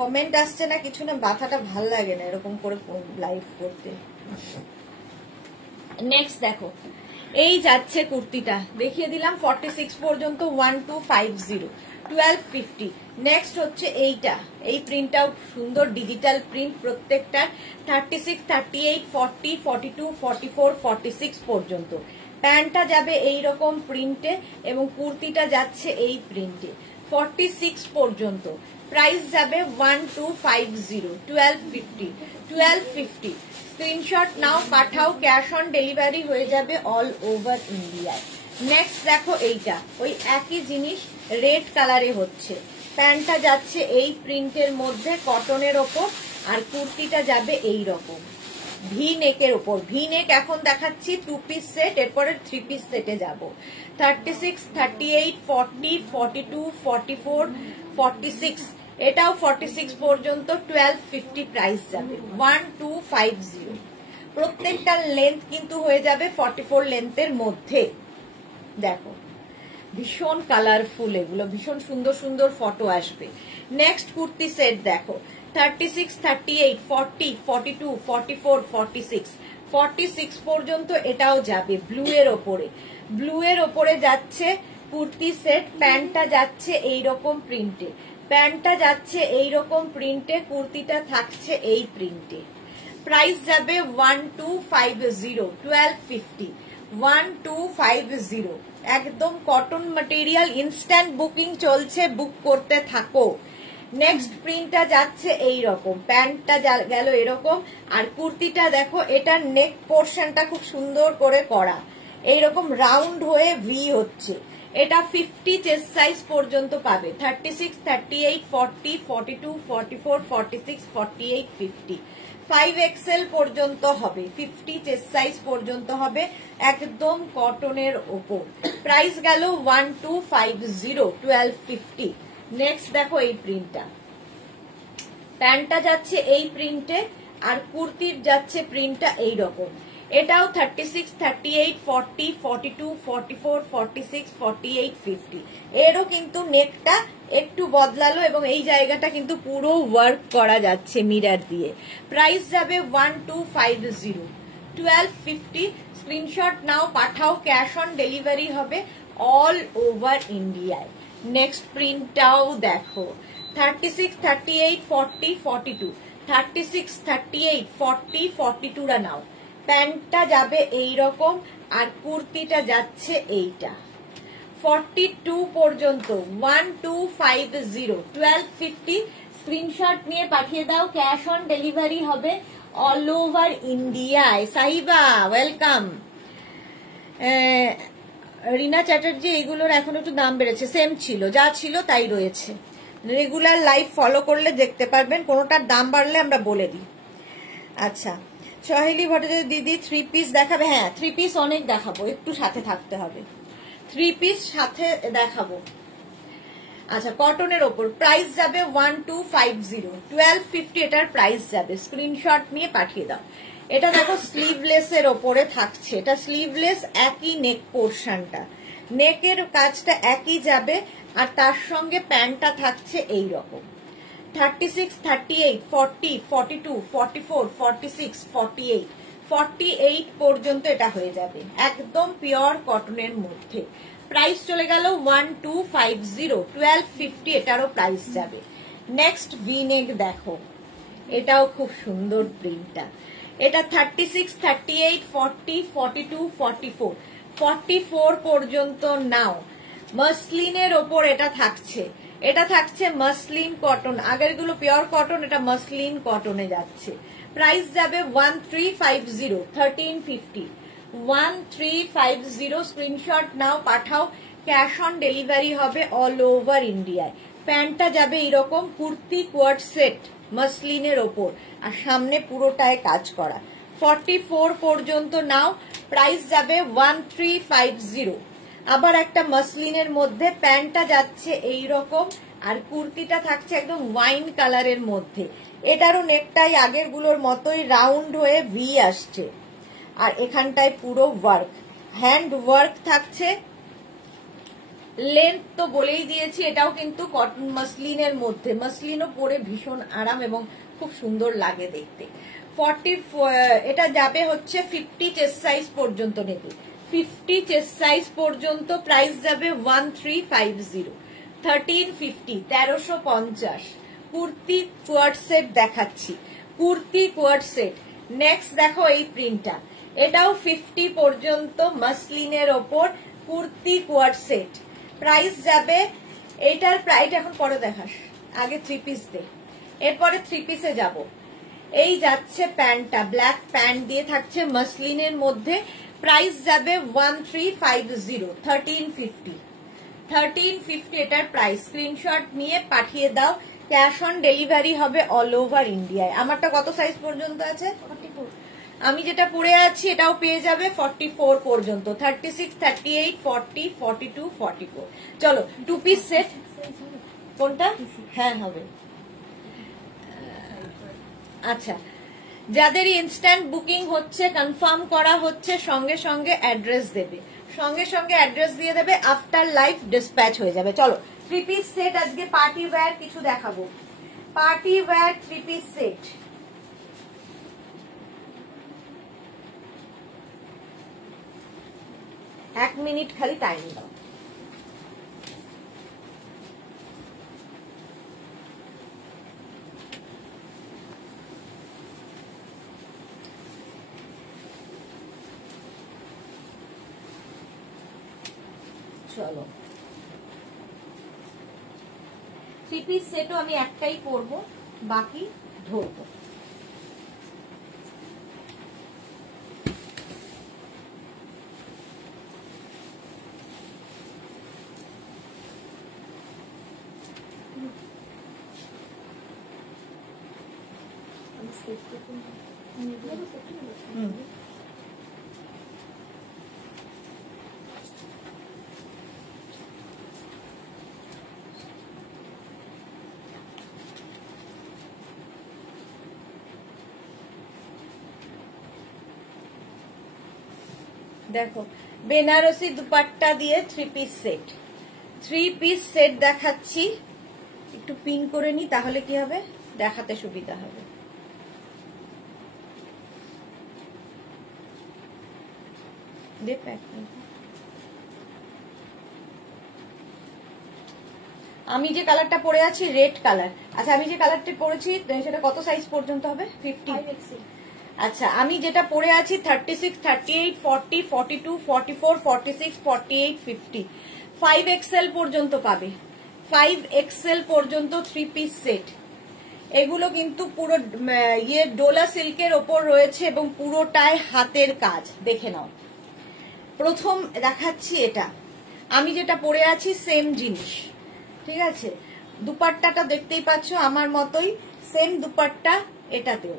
কমেন্ট আসছে না কিছু না, মাথাটা ভাল লাগে না এরকম করে লাইভ করতে। নেক্সট দেখো, এই যাচ্ছে কুর্তিটা, দেখিয়ে দিলাম 46 পর্যন্ত 1250, 1250। নেক্সট হচ্ছে এইটা, এই প্রিন্টটাও সুন্দর, ডিজিটাল প্রিন্ট প্রত্যেকটা। 36, 38, 40, 42, 44, 46 পর্যন্ত। প্যান্টটা যাবে এইরকম প্রিন্টে এবং কুর্তিটা যাচ্ছে এই প্রিন্টে 46 পর্যন্ত। প্রাইস যাবে 1250, 1250, 1250। স্ক্রিনশট নাও, পাঠাও, ক্যাশ অন ডেলিভারি হয়ে যাবে অল ওভার ইন্ডিয়ায়। নেক্সট দেখো এইটা, ওই একই জিনিস রেড কালারে হচ্ছে। প্যান্টটা যাচ্ছে এই প্রিন্টের মধ্যে কটনের ওপর, আর কুর্তিটা যাবে এই রকম ভি নেকের ওপর। ভি নেক এখন দেখাচ্ছি 2 পিস সেট, এরপরে 3 পিস সেটে যাব। 36, 38, 40, 42, 44, 46, এটাও 46 পর্যন্ত 1250 প্রাইস যাবে 1250। প্রত্যেকটা লেন্থ কিন্তু হয়ে যাবে 44 লেন্থের মধ্যে। দেখো ভীষণ কালারফুল, এগুলো ভীষণ সুন্দর সুন্দর ফটো আসবে। নেক্সট কুর্তি সেট দেখো 36, 38, 40, 42, 44, 46, 46 পর্যন্ত এটাও যাবে ব্লু এর ওপরে। ব্লু এর ওপরে যাচ্ছে কুর্তি সেট, প্যান্টটা যাচ্ছে এইরকম প্রিন্টে, প্যান্টটা যাচ্ছে এইরকম প্রিন্টে, কুর্তিটা থাকছে এই প্রিন্টে। প্রাইস যাবে 1250, 1250, 1250। একদম কটন ম্যাটেরিয়াল, ইনস্ট্যান্ট বুকিং চলছে, বুক করতে থাকো। নেক্সট প্রিন্টটা যাচ্ছে এই রকম, প্যান্টটা গেল এরকম, আর কুর্তিটা দেখো এটার নেক পোর্শনটা খুব সুন্দর করে করা, এইরকম রাউন্ড হয়ে ভি হচ্ছে। এটা 50 চেস্ট সাইজ পর্যন্ত পাবে। 36, 38, 40, 42, 44, 46, 48, 50, 5XL পর্যন্ত হবে, 50 চেস্ট সাইজ পর্যন্ত হবে, একদম কটনের ওপর। প্রাইস গেল 1250, 1250। নেক্সট দেখো এই প্রিন্টটা, প্যান্টটা যাচ্ছে এই প্রিন্টে আর কুর্তির যাচ্ছে প্রিন্টটা এইরকম। এটাও 36, 38, 40, 42, 44, 46, 48, 50। এরও কিন্তু নেকটা একটু বদলালো এবং এই জায়গাটা কিন্তু পুরো ওয়ার্ক করা যাচ্ছে মিরর দিয়ে। প্রাইস যাবে 1250, 1250। স্ক্রিনশট নাও, পাঠাও, ক্যাশ অন ডেলিভারি হবে অল ওভার ইন্ডিয়ায়। নেক্সট প্রিন্টটাও দেখো 36, 38, 40, 42, 36, 38, 40, 42 রা নাও। প্যান্টটা যাবে এইরকম আর কুর্তিটা যাচ্ছে এইটা 42 পর্যন্ত 1250, 1250। স্ক্রিনশট নিয়ে পাঠিয়ে দাও, ক্যাশ অন ডেলিভারি হবে অল ওভার ইন্ডিয়ায়। সাহিবা ওয়েলকাম। রিনা চ্যাটার্জি এগুলোর এখন একটু দাম বেড়েছে, সেম ছিল, যা ছিল তাই রয়েছে। রেগুলার লাইভ ফলো করলে দেখতে পারবেন, কোনোটার দাম বাড়লে আমরা বলে দিই। আচ্ছা, সহেলি ভট্টাচার্য দিদি 3 পিস দেখাবে? হ্যাঁ 3 পিস অনেক দেখাবো, একটু সাথে থাকতে হবে, 3 পিস সাথে দেখাবো। আচ্ছা, কটনের ওপর প্রাইস যাবে 1250, 1250 এটার প্রাইস যাবে। স্ক্রিনশট নিয়ে পাঠিয়ে দাও। এটা দেখো স্লিভলেস এর ওপরে থাকছে, এটা স্লিভলেস, একই নেক পোর্শনটা, নেকের কাজটা একই যাবে আর তার সঙ্গে প্যান্টটা থাকছে এই রকম। 36, 38, 40, 42, 44, 46, 48, 48 পর্যন্ত এটা হয়ে যাবে, একদম পিওর কটনের মধ্যে। প্রাইস চলে গেল 1250, 1250 এটারও প্রাইস যাবে। নেক্সট ভিনেক দেখো, এটাও খুব সুন্দর প্রিন্টটা। এটা 36, 38, 40, 42, 44, 44 পর্যন্ত নাও। মাসলিনের ওপর এটা থাকছে, এটা থাকছে মাসলিন কটন, আগেরগুলো পিওর কটন, এটা মাসলিন কটনে যাচ্ছে। প্রাইস যাবে 1350, 1350, 1350। স্ক্রিনশট নাও, পাঠাও, ক্যাশ অন ডেলিভারি হবে অল ওভার ইন্ডিয়ায়। প্যান্টটা যাবে এরকম কুর্তি কোয়ার্ড সেট মাসলিনের ওপর, আর সামনে পুরোটায় কাজ করা। 44 পর্যন্ত নাও, প্রাইস যাবে 1350। আবার একটা মাসলিনের মধ্যে প্যান্টটা যাচ্ছে এইরকম, আর কুর্তিটা থাকছে একদম ওয়াইন কালারের মধ্যে। এটারও নেকটাই আগের গুলোর মতোই রাউন্ড হয়ে ভি আসছে, আর এখানটায় পুরো ওয়ার্ক, হ্যান্ড ওয়ার্ক থাকছে। লেন্থ তো বলেই দিয়েছি, এটাও কিন্তু কটন মাসলিনের মধ্যে, মাসলিনও পরে ভীষণ আরাম এবং খুব সুন্দর লাগে দেখতে। 40 এটা যাবে হচ্ছে 50 চেস্ট সাইজ পর্যন্ত নেবে, 50 চেস্ট সাইজ পর্যন্ত। প্রাইস যাবে 1350, 1350, 1350। কুর্তি কোয়ার্ড সেট দেখাচ্ছি, কুর্তি কোয়ার্ড সেট। নেক্সট দেখো এই প্রিন্টটা, এটাও 50 পর্যন্ত মাসলিনের ওপর কুর্তি কোয়ার্ড সেট। প্রাইস যাবে, এইটার প্রাইস এখন পরে দেখাস, আগে 3 পিস দে, এরপরে 3 পিসে যাব। এই যাচ্ছে প্যান্টটা, ব্ল্যাক প্যান্ট দিয়ে থাকছে মাসলিনের মধ্যে। প্রাইস যাবে 1350, 1350, 1350 এটার প্রাইস। স্ক্রিনশট নিয়ে পাঠিয়ে দাও, ক্যাশ অন ডেলিভারি হবে অল ওভার ইন্ডিয়ায়। আমারটা কত সাইজ পর্যন্ত আছে? 44। আমি যেটা পরে আছি এটাও পেয়ে যাবে 44 পর্যন্ত, 36, 38, 40, 42, 44। চলো 2 পিস সেট, কোনটা? হ্যাঁ হবে। আচ্ছা, যাদের ইনস্ট্যান্ট বুকিং হচ্ছে, কনফার্ম করা হচ্ছে, সঙ্গে সঙ্গে অ্যাড্রেস দেবে, সঙ্গে সঙ্গে অ্যাড্রেস দিয়ে দেবে, আফটার লাইভ ডিসপ্যাচ হয়ে যাবে। চলো 3 পিস সেট, আজকে পার্টি ওয়্যার কিছু দেখাবো। Party wear 3 piece set. এক মিনিট খালি টাইম দাও। চলো 3 পিস সেটও আমি একটাই পরবো, বাকি ধরবো। দেখো বেনারসি দুপাট্টা দিয়ে 3 পিস সেট, 3 পিস সেট দেখাচ্ছি। একটু পিন করে নি, তাহলে কি হবে, দেখাতে সুবিধা হবে। আমি যে কালারটা পরে আছি রেড কালার। আচ্ছা, আমি যে কালারটা পরেছি সেটা কত সাইজ পর্যন্ত হবে? 50। আচ্ছা, আমি যেটা পরে আছি 36, 38, 40, 42, 44, 46, 48, 50, 5XL পর্যন্ত পাবে, 5XL পর্যন্ত 3 পিস সেট। এগুলো কিন্তু পুরো ডোলা সিল্কের ওপর রয়েছে এবং পুরোটাই হাতের কাজ, দেখে নাও। প্রথম দেখাচ্ছি এটা, আমি যেটা পরে আছি সেম জিনিস, ঠিক আছে। দুপাট্টাটা দেখতেই পাচ্ছ আমার মতোই, সেম দুপাট্টা এটাতেও।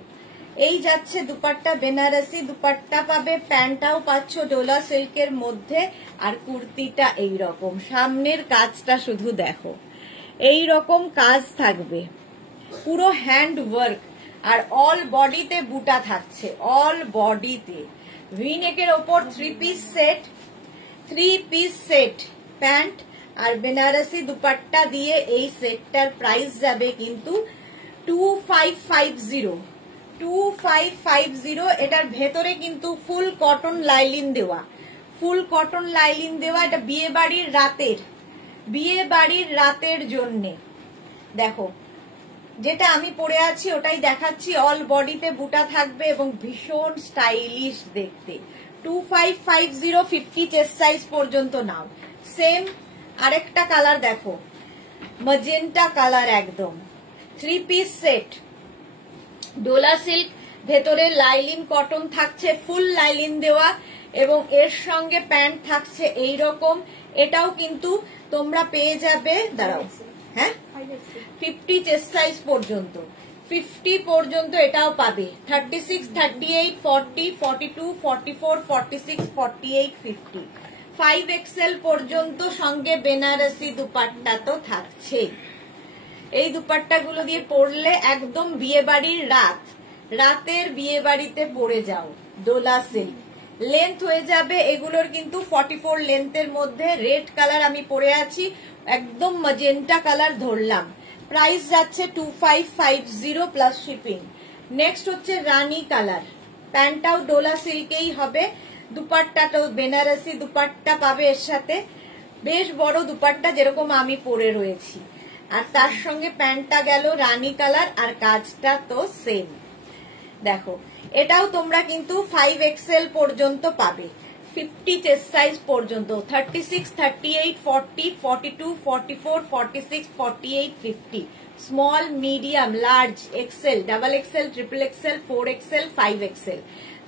এই যাচ্ছে দুপাট্টা, বেনারসি দুপাট্টা পাবে, প্যান্টটাও পাচ্ছ ডোলা সিল্কের মধ্যে, আর কুর্তিটা এইরকম। সামনের কাজটা শুধু দেখো, এই রকম কাজ থাকবে, পুরো হ্যান্ড ওয়ার্ক, আর অল বডিতে বুটা থাকছে, অল বডিতে। ভিনেকের ওপর 3 piece set, 3 piece set pant আর বেনারসি দুপাট্টা দিয়ে এই সেটটার প্রাইস যাবে কিন্তু 2550, 2550। এটার ভেতরে কিন্তু ফুল কটন লাইলিন দেওয়া, ফুল কটন লাইলিন দেওয়া। এটা বিয়ে বাড়ির রাতের জন্যে। দেখো যেটা আমি পরে আছি ওটাই দেখাচ্ছি, অল বডিতে বুটা থাকবে এবং ভীষণ স্টাইলিশ দেখতে। 2550, 50 চেস্ট সাইজ পর্যন্ত নাও। সেম আরেকটা কালার দেখো, ম্যাজেন্টা কালার, একদম 3 পিস সেট, ডোলা সিল্ক, ভেতরে লাইলিন কটন থাকছে, ফুল লাইলিন দেওয়া এবং এর সঙ্গে প্যান্ট থাকছে এইরকম। এটাও কিন্তু তোমরা পেয়ে যাবে, দাঁড়াও, হ্যাঁ 50 চেস্ট সাইজ পর্যন্ত, 50 পর্যন্ত এটাও পাবে। 36, 38, 40, 42, 44, 46, 48, 50, 5XL পর্যন্ত। সঙ্গে বেনারসি দুপাট্টা তো থাকছে। এই দুপাট্টাগুলো দিয়ে পরলে একদম বিয়ে বাড়ির রাতের বিয়ে বাড়িতে পরে যাও। ডোলা সিল্ক, লেন্থ হয়ে যাবে এগুলোর কিন্তু 44 লেন্থের মধ্যে। রেড কালার আমি পরে আছি, একদম ম্যাজেন্টা কালার ধরলাম। প্রাইস যাচ্ছে 2550 প্লাস শিপিং। নেক্সট হচ্ছে রানী কালার, প্যান্টটাও ডোলা সিল্কেই হবে, দুপাট্টাটাও বেনারসি দুপাট্টা পাবে এর সাথে, বেশ বড় দুপাট্টা যেরকম আমি পরে রয়েছি। আর তার সঙ্গে প্যান্টটা গেল রানী কালার, আর কাজটা তো সেম। দেখো এটাও তোমরা কিন্তু 5XL পর্যন্ত পাবে, 50 চেস্ট সাইজ পর্যন্ত। 36, 38, 40, 42, 44, 46, 48, 50, small, medium, large, XL, double XL, triple XL, 4XL, 5XL,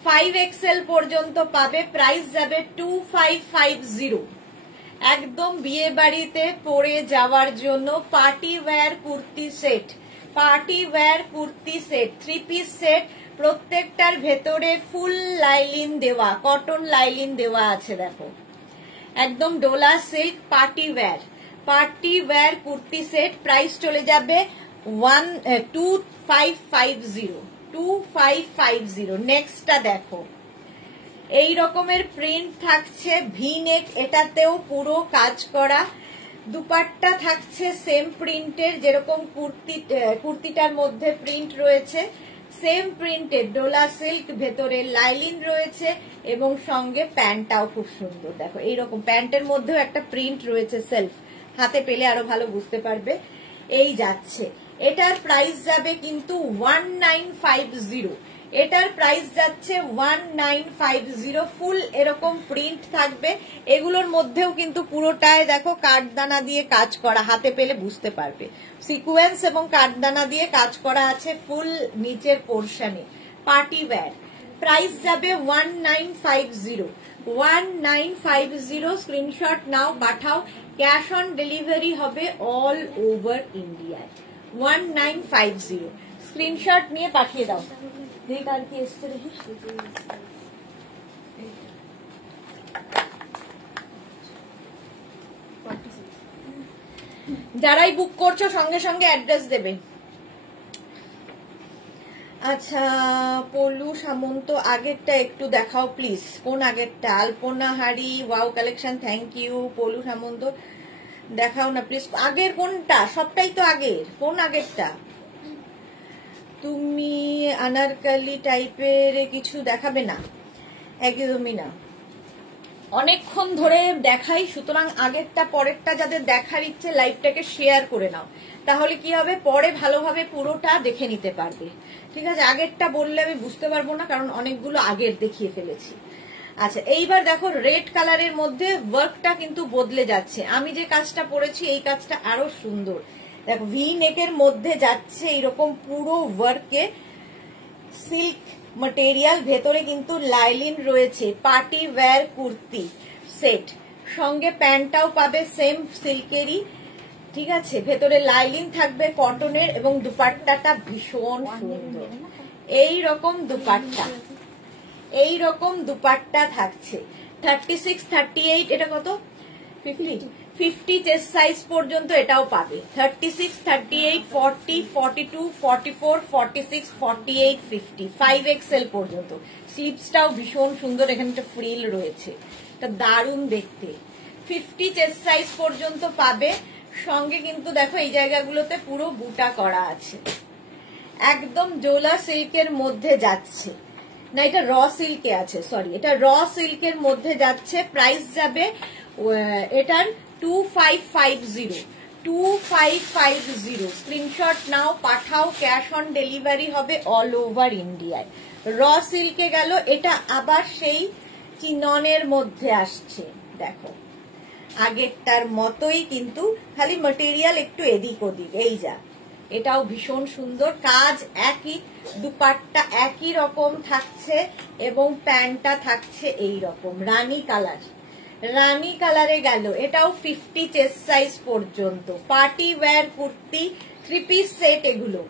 5XL পর্যন্ত পাবে। প্রাইস যাবে 2550। একদম বিয়ে বাড়িতে পরে যাওয়ার জন্য party wear kurti set, 3 piece set, প্রত্যেকটার ভেতরে ফুল লাইলিন দেওয়া, কটন লাইলিন দেওয়া আছে। দেখো একদম dola silk party wear kurti set. Price চলে যাবে 2550। নেক্সটটা দেখো, এই রকমের প্রিন্ট থাকছে, ভি নেক, এটাতেও পুরো কাজ করা। দুপাট্টা থাকছে সেম প্রিন্টের, যেরকম কুর্তিটার মধ্যে প্রিন্ট রয়েছে, সেম প্রিন্টের ডোলা সিল্ক, ভেতরে লাইলিন রয়েছে এবং সঙ্গে প্যান্টটাও খুব সুন্দর। দেখো এইরকম প্যান্টের মধ্যেও একটা প্রিন্ট রয়েছে, সেলফ, হাতে পেলে আরো ভালো বুঝতে পারবে। এই যাচ্ছে, এটার প্রাইস যাবে কিন্তু 1950। এটার প্রাইস যাচ্ছে 1950। ফুল এরকম প্রিন্ট থাকবে, এগুলোর মধ্যেও কিন্তু পুরোটায় দেখো কাঠদানা দিয়ে কাজ করা, হাতে পেলে বুঝতে পারবে। সিকোয়েন্স এবং কাঠদানা দিয়ে কাজ করা আছে ফুল নিচের পোর্শনে। পার্টি ওয়্যার, প্রাইস যাবে 1950। স্ক্রিনশট নাও, পাঠাও। ক্যাশ অন ডেলিভারি হবে অল ওভার ইন্ডিয়ায়। 1950 স্ক্রিনশট নিয়ে পাঠিয়ে দাও। দেখ আর কি এসছে দেখি। যারাই বুক করছো সঙ্গে সঙ্গে অ্যাড্রেস দেবে। আচ্ছা পলু সামন্ত, আগেরটা একটু দেখাও প্লিজ। কোন আগেরটা? আলপনা হাড়ি, ওয়াও কালেকশন, থ্যাংক ইউ। পলু সামন্ত দেখাও না প্লিজ, আগের কোনটা? সবটাই তো আগের, কোন আগেরটা? তুমি আনারকলি টাইপের কিছু দেখাবে না? একদমই না, অনেকক্ষণ ধরে দেখাই, সুতরাং আগেরটা পরেরটা যাদের দেখার ইচ্ছে লাইভটাকে শেয়ার করে নাও, তাহলে কি হবে পরে ভালোভাবে পুরোটা দেখে নিতে পারবে। ঠিক আছে, আগেরটা বললে আমি বুঝতে পারবো না, কারণ অনেকগুলো আগের দেখিয়ে ফেলেছি। আচ্ছা এইবার দেখো রেড কালারের মধ্যে ওয়ার্কটা কিন্তু বদলে যাচ্ছে। আমি যে কাজটা পরেছি এই কাজটা আরো সুন্দর। দেখো ভি নেকের মধ্যে যাচ্ছে এইরকম পুরো ওয়ার্কে, সিল্ক ম্যাটেরিয়াল, ভেতরে কিন্তু লাইলিন রয়েছে। পার্টি ওয়্যার কুর্তি সেট, সঙ্গে প্যান্টটাও পাবে সেম সিল্কেরই। ঠিক আছে, ভেতরে লাইলিন থাকবে কটনের এবং দুপাট্টাটা ভীষণ সুন্দর। এই রকম দুপাট্টা থাকছে। 36, 38, এটা কত? 50 চেস্ট সাইজ পর্যন্ত এটাও পাবে। 36, 38, 40, 42, 44, 46, 48, 50, 5XL পর্যন্ত। স্লিভসটাও ভীষণ সুন্দর, এখানে একটা ফ্রিল রয়েছে, এটা দারুণ দেখতে। 50 চেস্ট সাইজ পর্যন্ত পাবে। সঙ্গে কিন্তু দেখো এই জায়গাগুলোতে পুরো বুটা করা আছে। একদম ডোলা সিল্কের মধ্যে যাচ্ছে না, এটা র সিল্কে আছে, সরি, এটা র সিল্কের মধ্যে যাচ্ছে। প্রাইস যাবে এটার 2550, 2550। স্ক্রিনশট নাও, পাঠাও, ক্যাশ অন ডেলিভারি হবে অল ওভার ইন্ডিয়ায়। র সিল্কে গেল, এটা আবার সেই চিননের মধ্যে আসছে, দেখো আগেরটার মতোই, কিন্তু খালি ম্যাটেরিয়াল একটু এদিক ওদিক। এই যা, এটাও ভীষণ সুন্দর, কাজ একই, দুপাট্টা একই রকম থাকছে এবং প্যান্টটা থাকছে এই রকম রানী কালার, রানী কালারে গেল। এটাও 50 চেস্ট সাইজ পর্যন্ত। Party wear kurti, 3 piece set, এগুলো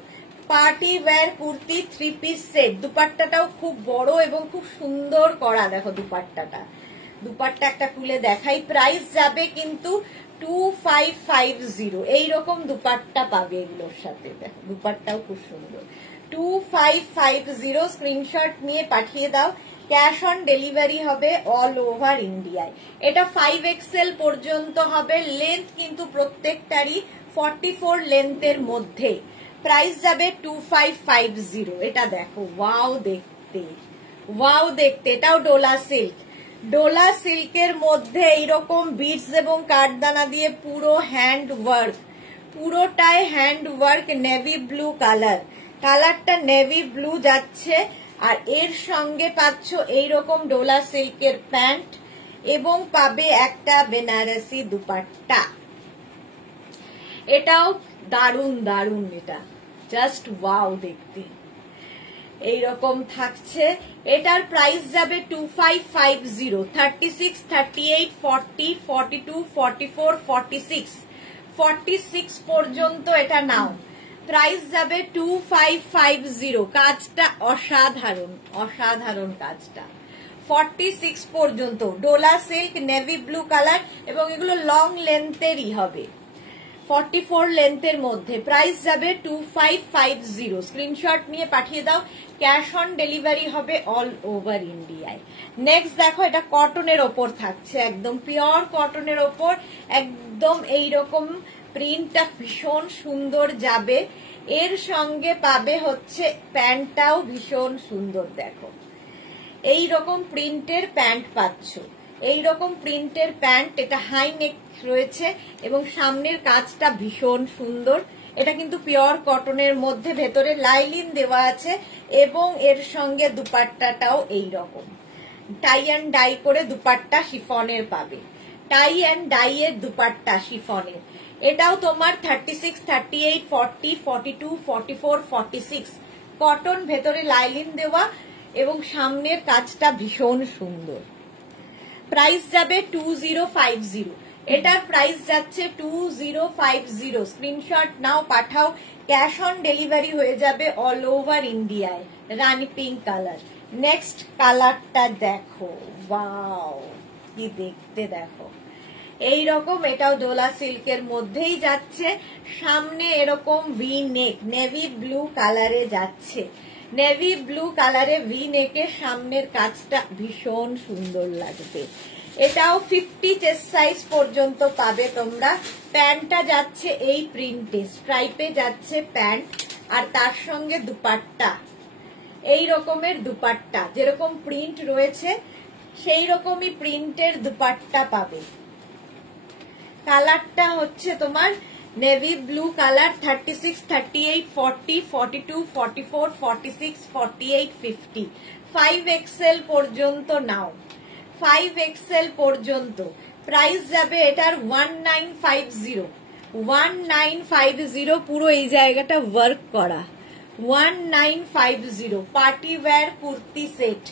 party wear kurti 3 piece set. দুপাট্টাটাও খুব বড় এবং খুব সুন্দর করা, দেখো দুপাট্টাটা, দুপাট্টা একটা খুলে দেখাই। প্রাইস যাবে কিন্তু 2550। এইরকম দুপাট্টা পাবে এগুলোর সাথে, দেখো দুপাট্টাও খুব সুন্দর। 2550, স্ক্রিনশট নিয়ে পাঠিয়ে দাও। ক্যাশ অন ডেলিভারি হবে অল ওভার ইন্ডিয়ায়। এটা 5XL পর্যন্ত হবে, লেন্থ কিন্তু প্রত্যেকটারই 44 লেন্থের মধ্যে। প্রাইস যাবে 2550। এটা দেখো, ওয়াও দেখতে, ওয়াও দেখতে, এটাও ডোলা সিল্ক, ডোলা সিল্কের মধ্যে এইরকম বিটস এবং কাঠদানা দিয়ে পুরো হ্যান্ড ওয়ার্ক, পুরোটাই hand work. Navy blue colour, কালারটা নেভি ব্লু যাচ্ছে, আর এর সঙ্গে পাচ্ছ এইরকম ডোলা সিল্কের প্যান্ট এবং পাবে একটা বেনারসি দুপাট্টা। এটাও দারুন দারুন, এটা জাস্ট ওয়াও দেখতে, এইরকম থাকছে। এটার প্রাইস যাবে 2550। 36, 38, 40, 42, 44, 46, 46 পর্যন্ত এটা নাও। প্রাইস যাবে 2550। কাজটা অসাধারণ, অসাধারণ কাজটা। 46 পর্যন্ত Dola silk, navy blue colour, এবং এগুলো লং লেন্থেরই হবে, 44 লেন্থের মধ্যে। প্রাইস যাবে 2550। স্ক্রিনশট নিয়ে পাঠিয়ে দাও, ক্যাশ অন ডেলিভারি হবে অল ওভার ইন্ডিয়ায়। নেক্সট দেখো, এটা কটনের ওপর থাকছে, একদম পিওর কটনের ওপর, একদম এইরকম প্রিন্টটা ভীষণ সুন্দর যাবে। এর সঙ্গে পাবে হচ্ছে প্যান্টটাও ভীষণ সুন্দর, দেখো এইরকম প্রিন্টের প্যান্ট পাচ্ছ, এইরকম প্রিন্টের প্যান্ট। এটা হাই নেক রয়েছে এবং সামনের কাজটা ভীষণ সুন্দর। এটা কিন্তু পিওর কটনের মধ্যে, ভেতরে লাইলিন দেওয়া আছে এবং এর সঙ্গে দুপাট্টাটাও এইরকম টাই অ্যান্ড ডাই করে দুপাট্টা শিফনের পাবে, টাই অ্যান্ড ডাই এর দুপাট্টা শিফনের। এটাও তোমার 36, 38, 40, 42, 44, 46 কটন, ভেতরে লাইলিন দেওয়া এবং সামনের কাজটা ভীষণ সুন্দর। প্রাইস যাবে 2050। এটার প্রাইস যাচ্ছে 2050। স্ক্রিনশট নাও, পাঠাও, ক্যাশ অন ডেলিভারি হয়ে যাবে অল ওভার ইন্ডিয়ায়। রানী পিঙ্ক কালার। নেক্সট কালারটা দেখো, ওয়াও কি দেখতে, দেখো এইরকম, এটাও ডোলা সিল্কের মধ্যেই যাচ্ছে। সামনে এরকম ভি নেক, নেভি ব্লু কালারে যাচ্ছে, নেভি ব্লু কালারে ভি নেকের সামনের কাজটা ভীষণ সুন্দর লাগবে। এটাও 50 চেস্ট সাইজ পর্যন্ত পাবে তোমরা। প্যান্টটা যাচ্ছে এই প্রিন্টে, স্ট্রাইপে যাচ্ছে প্যান্ট, আর তার সঙ্গে দুপাট্টা, এই রকমের দুপাট্টা, যেরকম প্রিন্ট রয়েছে সেই রকমই প্রিন্টের দুপাট্টা পাবে। কালারটা হচ্ছে তোমার নেভি ব্লু কালার। 36, 38, 40, 42, 44, 46, 48, 50, 5XL পর্যন্ত নাও, 5XL পর্যন্ত। প্রাইস যাবে এটার 1950, 1950। পুরো এই জায়গাটা ওয়ার্ক করা, 1950। পার্টি ওয়্যার কুর্তি সেট,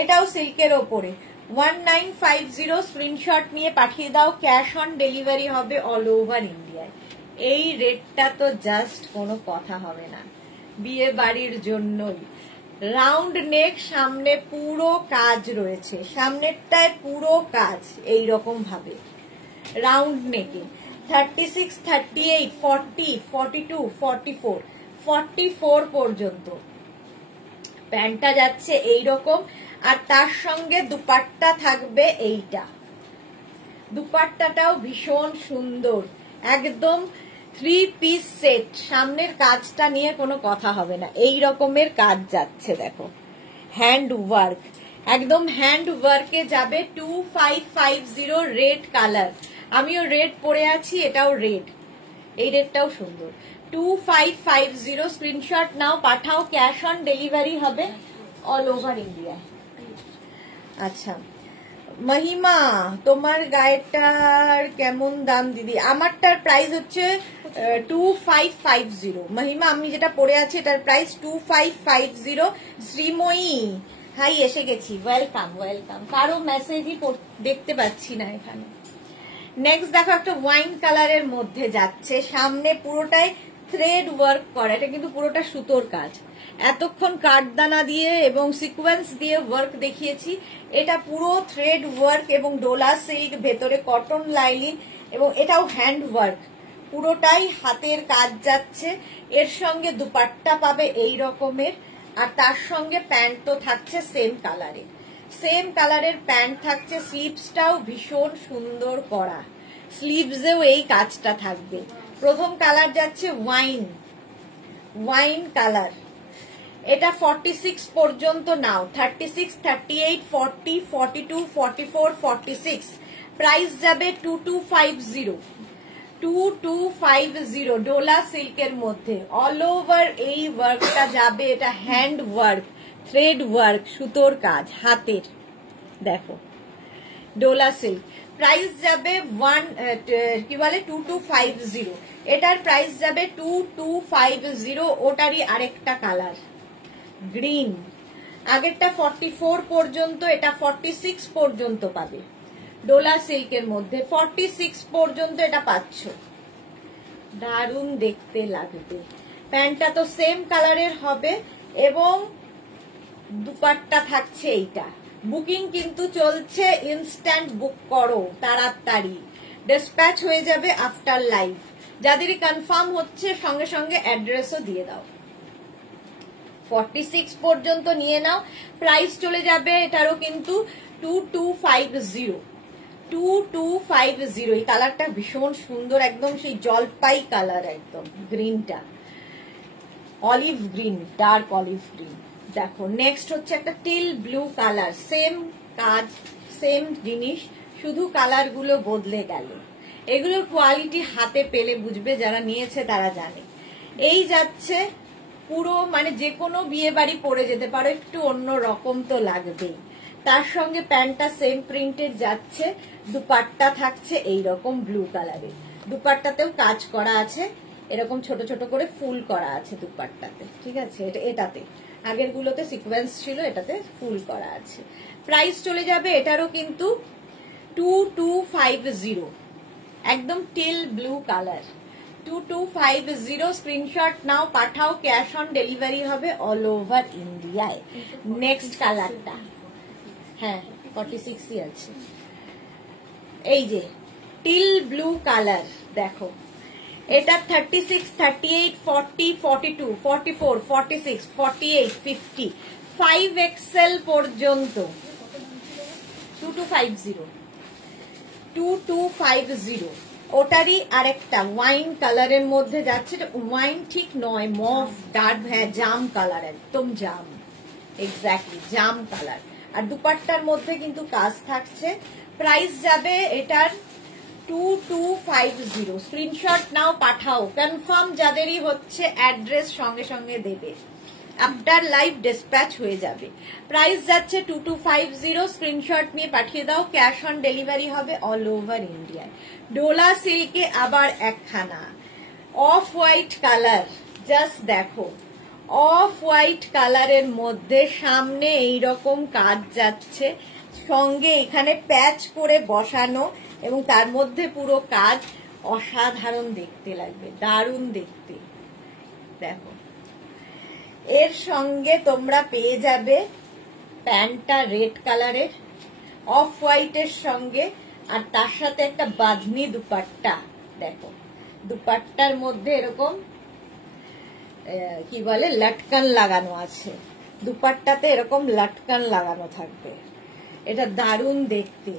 এটাও সিল্কের ওপরে, 1950। স্ক্রিনশট নিয়ে পাঠিয়ে দাও, ক্যাশ অন ডেলিভারি হবে অল ওভার ইন্ডিয়ায়। এই রেটটা তো জাস্ট কোনো কথা হবে না, বিয়ে বাড়ির জন্যই। রাউন্ড নেক, সামনে পুরো কাজ রয়েছে, সামনেরটায় পুরো কাজ এই রকম ভাবে রাউন্ড নেকে। 36, 38, 40, 42, 44, 44 পর্যন্ত প্যান্টটা যাচ্ছে এইরকম, আর তার সঙ্গে দুপাট্টা থাকবে এইটা। দুপাট্টাটাও ভীষণ সুন্দর, একদম 3 পিস সেট, সামনের কাজটা নিয়ে কোনো কথা হবে না, এই রকমের কাজ যাচ্ছে দেখো, হ্যান্ড ওয়ার্ক, একদম হ্যান্ড ওয়ার্কে যাবে। 2550 রেড কালার, আমিও রেড পরে আছি, এটাও রেড, এই রেডটাও সুন্দর। 2550 স্ক্রিনশট নাও, পাঠাও, ক্যাশ অন ডেলিভারি হবে অল ওভার ইন্ডিয়া। আচ্ছা মহিমা, তোমার গায়েটার কেমন দাম দিদি? আমারটার প্রাইস হচ্ছে 2550। মহিমা আমি যেটা পরে আছি এটার প্রাইস 2550। শ্রীময়ী হাই, এসে গেছি, ওয়েলকাম ওয়েলকাম। কারো মেসেজই দেখতে পাচ্ছি না এখানে। নেক্সট দেখো একটা ওয়াইন কালারের মধ্যে যাচ্ছে, সামনে পুরোটাই থ্রেড ওয়ার্ক করা, এটা কিন্তু পুরোটা সুতোর কাজ। এতক্ষণ কাঠদানা দিয়ে এবং সিকোয়েন্স দিয়ে ওয়ার্ক দেখিয়েছি, এটা পুরো থ্রেড ওয়ার্ক এবং ডোলা সিল্ক, ভেতরে কটন লাইলিন এবং এটাও হ্যান্ড ওয়ার্ক, পুরোটাই হাতের কাজ যাচ্ছে। এর সঙ্গে দুপাট্টা পাবে এই রকমের, আর তার সঙ্গে প্যান্ট তো থাকছে সেম কালারের, সেম কালারের প্যান্ট থাকছে। স্লিভসটাও ভীষণ সুন্দর করা, স্লিভসেও এই কাজটা থাকবে। প্রথম কালার যাচ্ছে ওয়াইন, ওয়াইন কালার, এটা 46 পর্যন্ত নাও, 36, 38, 40, 42, 44, 46। প্রাইস যাবে 2250, 2250 ডোলা সিল্কের মধ্যে। অল ওভার এই ওয়ার্কটা যাবে, এটা হ্যান্ড ওয়ার্ক, থ্রেড ওয়ার্ক, সুতোর কাজ হাতের, দেখো ডোলা সিল্ক। প্রাইস যাবে 2250, এটার প্রাইস যাবে 2250। ওটারই আরেকটা কালার গ্রিন, আগেরটা 44 পর্যন্ত, এটা 46 পর্যন্ত পাবে ডোলা সিল্কের মধ্যে, 46 পর্যন্ত এটা পাচ্ছ, দারুণ দেখতে লাগবে। প্যান্টটা তো সেম কালারের হবে এবং দুপাট্টা থাকছে এইটা। বুকিং কিন্তু চলছে, ইনস্ট্যান্ট বুক করো তাড়াতাড়ি, ডিসপ্যাচ হয়ে যাবে আফটার লাইভ। যাদেরই কনফার্ম হচ্ছে সঙ্গে সঙ্গে অ্যাড্রেসও দিয়ে দাও। 46 পর্যন্ত নিয়ে নাও, প্রাইস চলে যাবে এটারও কিন্তু 2250, 2250। এই কালারটা ভীষণ সুন্দর, একদম সেই জলপাই কালার, একদম গ্রিনটা olive green, dark olive green. দেখো নেক্সট হচ্ছে একটা টিল ব্লু কালার, সেম কাজ সেম জিনিস, শুধু কালার গুলো বদলে গেল। এগুলোর কোয়ালিটি হাতে পেলে বুঝবে, যারা নিয়েছে তারা জানে। এই যাচ্ছে পুরো, মানে যে কোনো বিয়ে বাড়ি পরে যেতে পারো, একটু অন্য রকম তো লাগবেই। তার সঙ্গে প্যান্টটা সেম প্রিন্টেড যাচ্ছে, দুপাট্টা থাকছে এইরকম ব্লু কালারের, দুপাট্টাতেও কাজ করা আছে, এরকম ছোট ছোট করে ফুল করা আছে দুপাট্টাতে, ঠিক আছে। এটাতে আগের গুলোতে সিকোয়েন্স ছিল, এটাতে ফুল করা আছে। প্রাইস চলে যাবে এটারও কিন্তু 2250, একদম টিল ব্লু কালার, 2250। স্ক্রিনশট নাও, পাঠাও, ক্যাশ অন ডেলিভারি হবে অল ওভার ইন্ডিয়ায়। নেক্সট কালারটা, হ্যাঁ 46ই আছে, এই যে টিল ব্লু কালার, দেখো এটা 36, 38, 40, 42, 44, 46, 48, 50, 5XL পর্যন্ত 2250, 2250। ওটারই আরেকটা ওয়াইন কালারের মধ্যে যাচ্ছে, ওয়াইন ঠিক নয়, মভ ডার্ক, হ্যাঁ জাম কালার, একদম জাম, এক্স্যাক্টলি জাম কালার। আর দুপাট্টার মধ্যে কিন্তু কাজ থাকছে। প্রাইস যাবে এটার 2250। স্ক্রিনশট নাও, পাঠাও, কনফার্ম যাদেরই হচ্ছে অ্যাড্রেস সঙ্গে সঙ্গে দেবে, আফটার লাইভ ডিসপ্যাচ হয়ে যাবে। প্রাইস যাচ্ছে 2250, স্ক্রিনশট নিয়ে পাঠিয়ে দাও, ক্যাশ অন ডেলিভারি হবে অল ওভার ইন্ডিয়ায়। ডোলা সিল্কে আবার একখানা অফ হোয়াইট কালার, জাস্ট দেখো অফ হোয়াইট কালারের মধ্যে সামনে এইরকম কাজ যাচ্ছে, সঙ্গে এখানে প্যাচ করে বসানো এবং তার মধ্যে পুরো কাজ, অসাধারণ দেখতে লাগবে, দারুণ দেখতে। দেখো এর সঙ্গে তোমরা পেয়ে যাবে প্যান্টটা রেড কালারের অফ হোয়াইটের সঙ্গে, আর তার সাথে একটা বাঁধনি দুপাট্টা। দেখো দুপাট্টার মধ্যে এরকম কি বলে লটকন লাগানো আছে, দুপাট্টাতে এরকম লটকন লাগানো থাকবে, এটা দারুণ দেখতে।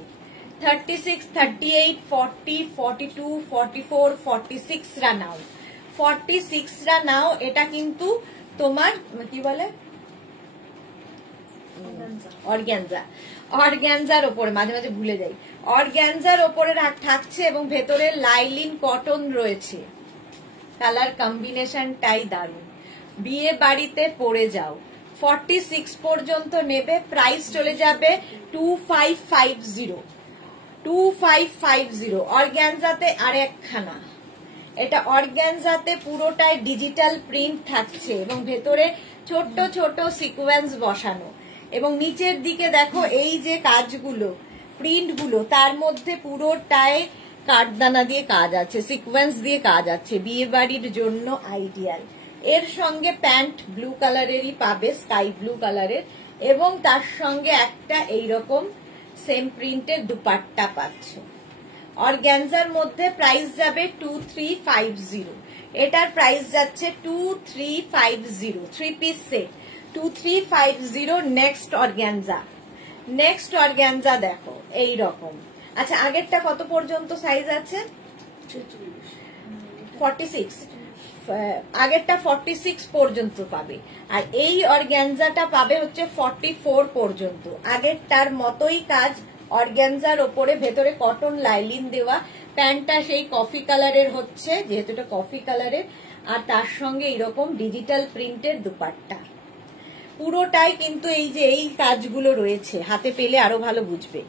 36, 38, 40, 42, 44, 46 রা নাও, 46 রা নাও। এটা কিন্তু তোমার কি বলে অর্গানজা, অর্গানজার ওপরে, মাঝে মাঝে ভুলে যাই, অর্গানজার ওপরে থাকছে এবং ভেতরে লাইলিন কটন রয়েছে। কালার কম্বিনেশনটাই দারুণ, বিয়ে বাড়িতে পরে যাও। 46 পর্যন্ত নেবে, প্রাইস চলে যাবে 2550, 2550। অর্গানজাতে আরেকখানা, এটা অর্গানজাতে পুরোটাই ডিজিটাল প্রিন্ট থাকছে এবং ভেতরে ছোট্ট ছোট সিকোয়েন্স বসানো, এবং নিচের দিকে দেখো এই যে কাজগুলো, প্রিন্টগুলো, তার মধ্যে পুরোটাই কাঠদানা দিয়ে কাজ আছে, সিকোয়েন্স দিয়ে কাজ আছে, বিয়ে বাড়ির জন্য আইডিয়াল। এর সঙ্গে প্যান্ট ব্লু কালারেরই পাবে, স্কাই ব্লু কালারের, এবং তার সঙ্গে একটা এইরকম সেম প্রিন্টের দুপাট্টা পাচ্ছ। অর্গানজার মধ্যে প্রাইস যাবে 2350, এটার প্রাইস যাচ্ছে 2350, 3 piece set 2350। Next organza, next organza দেখো এই রকম। আচ্ছা, আগেরটা কত পর্যন্ত সাইজ আছে? 46, আগেরটা 46 পর্যন্ত পাবে, আর এই অর্গানজাটা পাবে হচ্ছে 44 পর্যন্ত। আগেরটার মতোই কাজ, অর্গানজার ওপরে ভেতরে কটন লাইলিন দেওয়া, প্যান্টটা সেই কফি কালারের হচ্ছে, যেহেতু এটা কফি কালারের, আর তার সঙ্গে এইরকম ডিজিটাল প্রিন্টের দুপাট্টা। পুরোটাই কিন্তু এই যে এই কাজগুলো রয়েছে, হাতে পেলে আরো ভালো বুঝবে,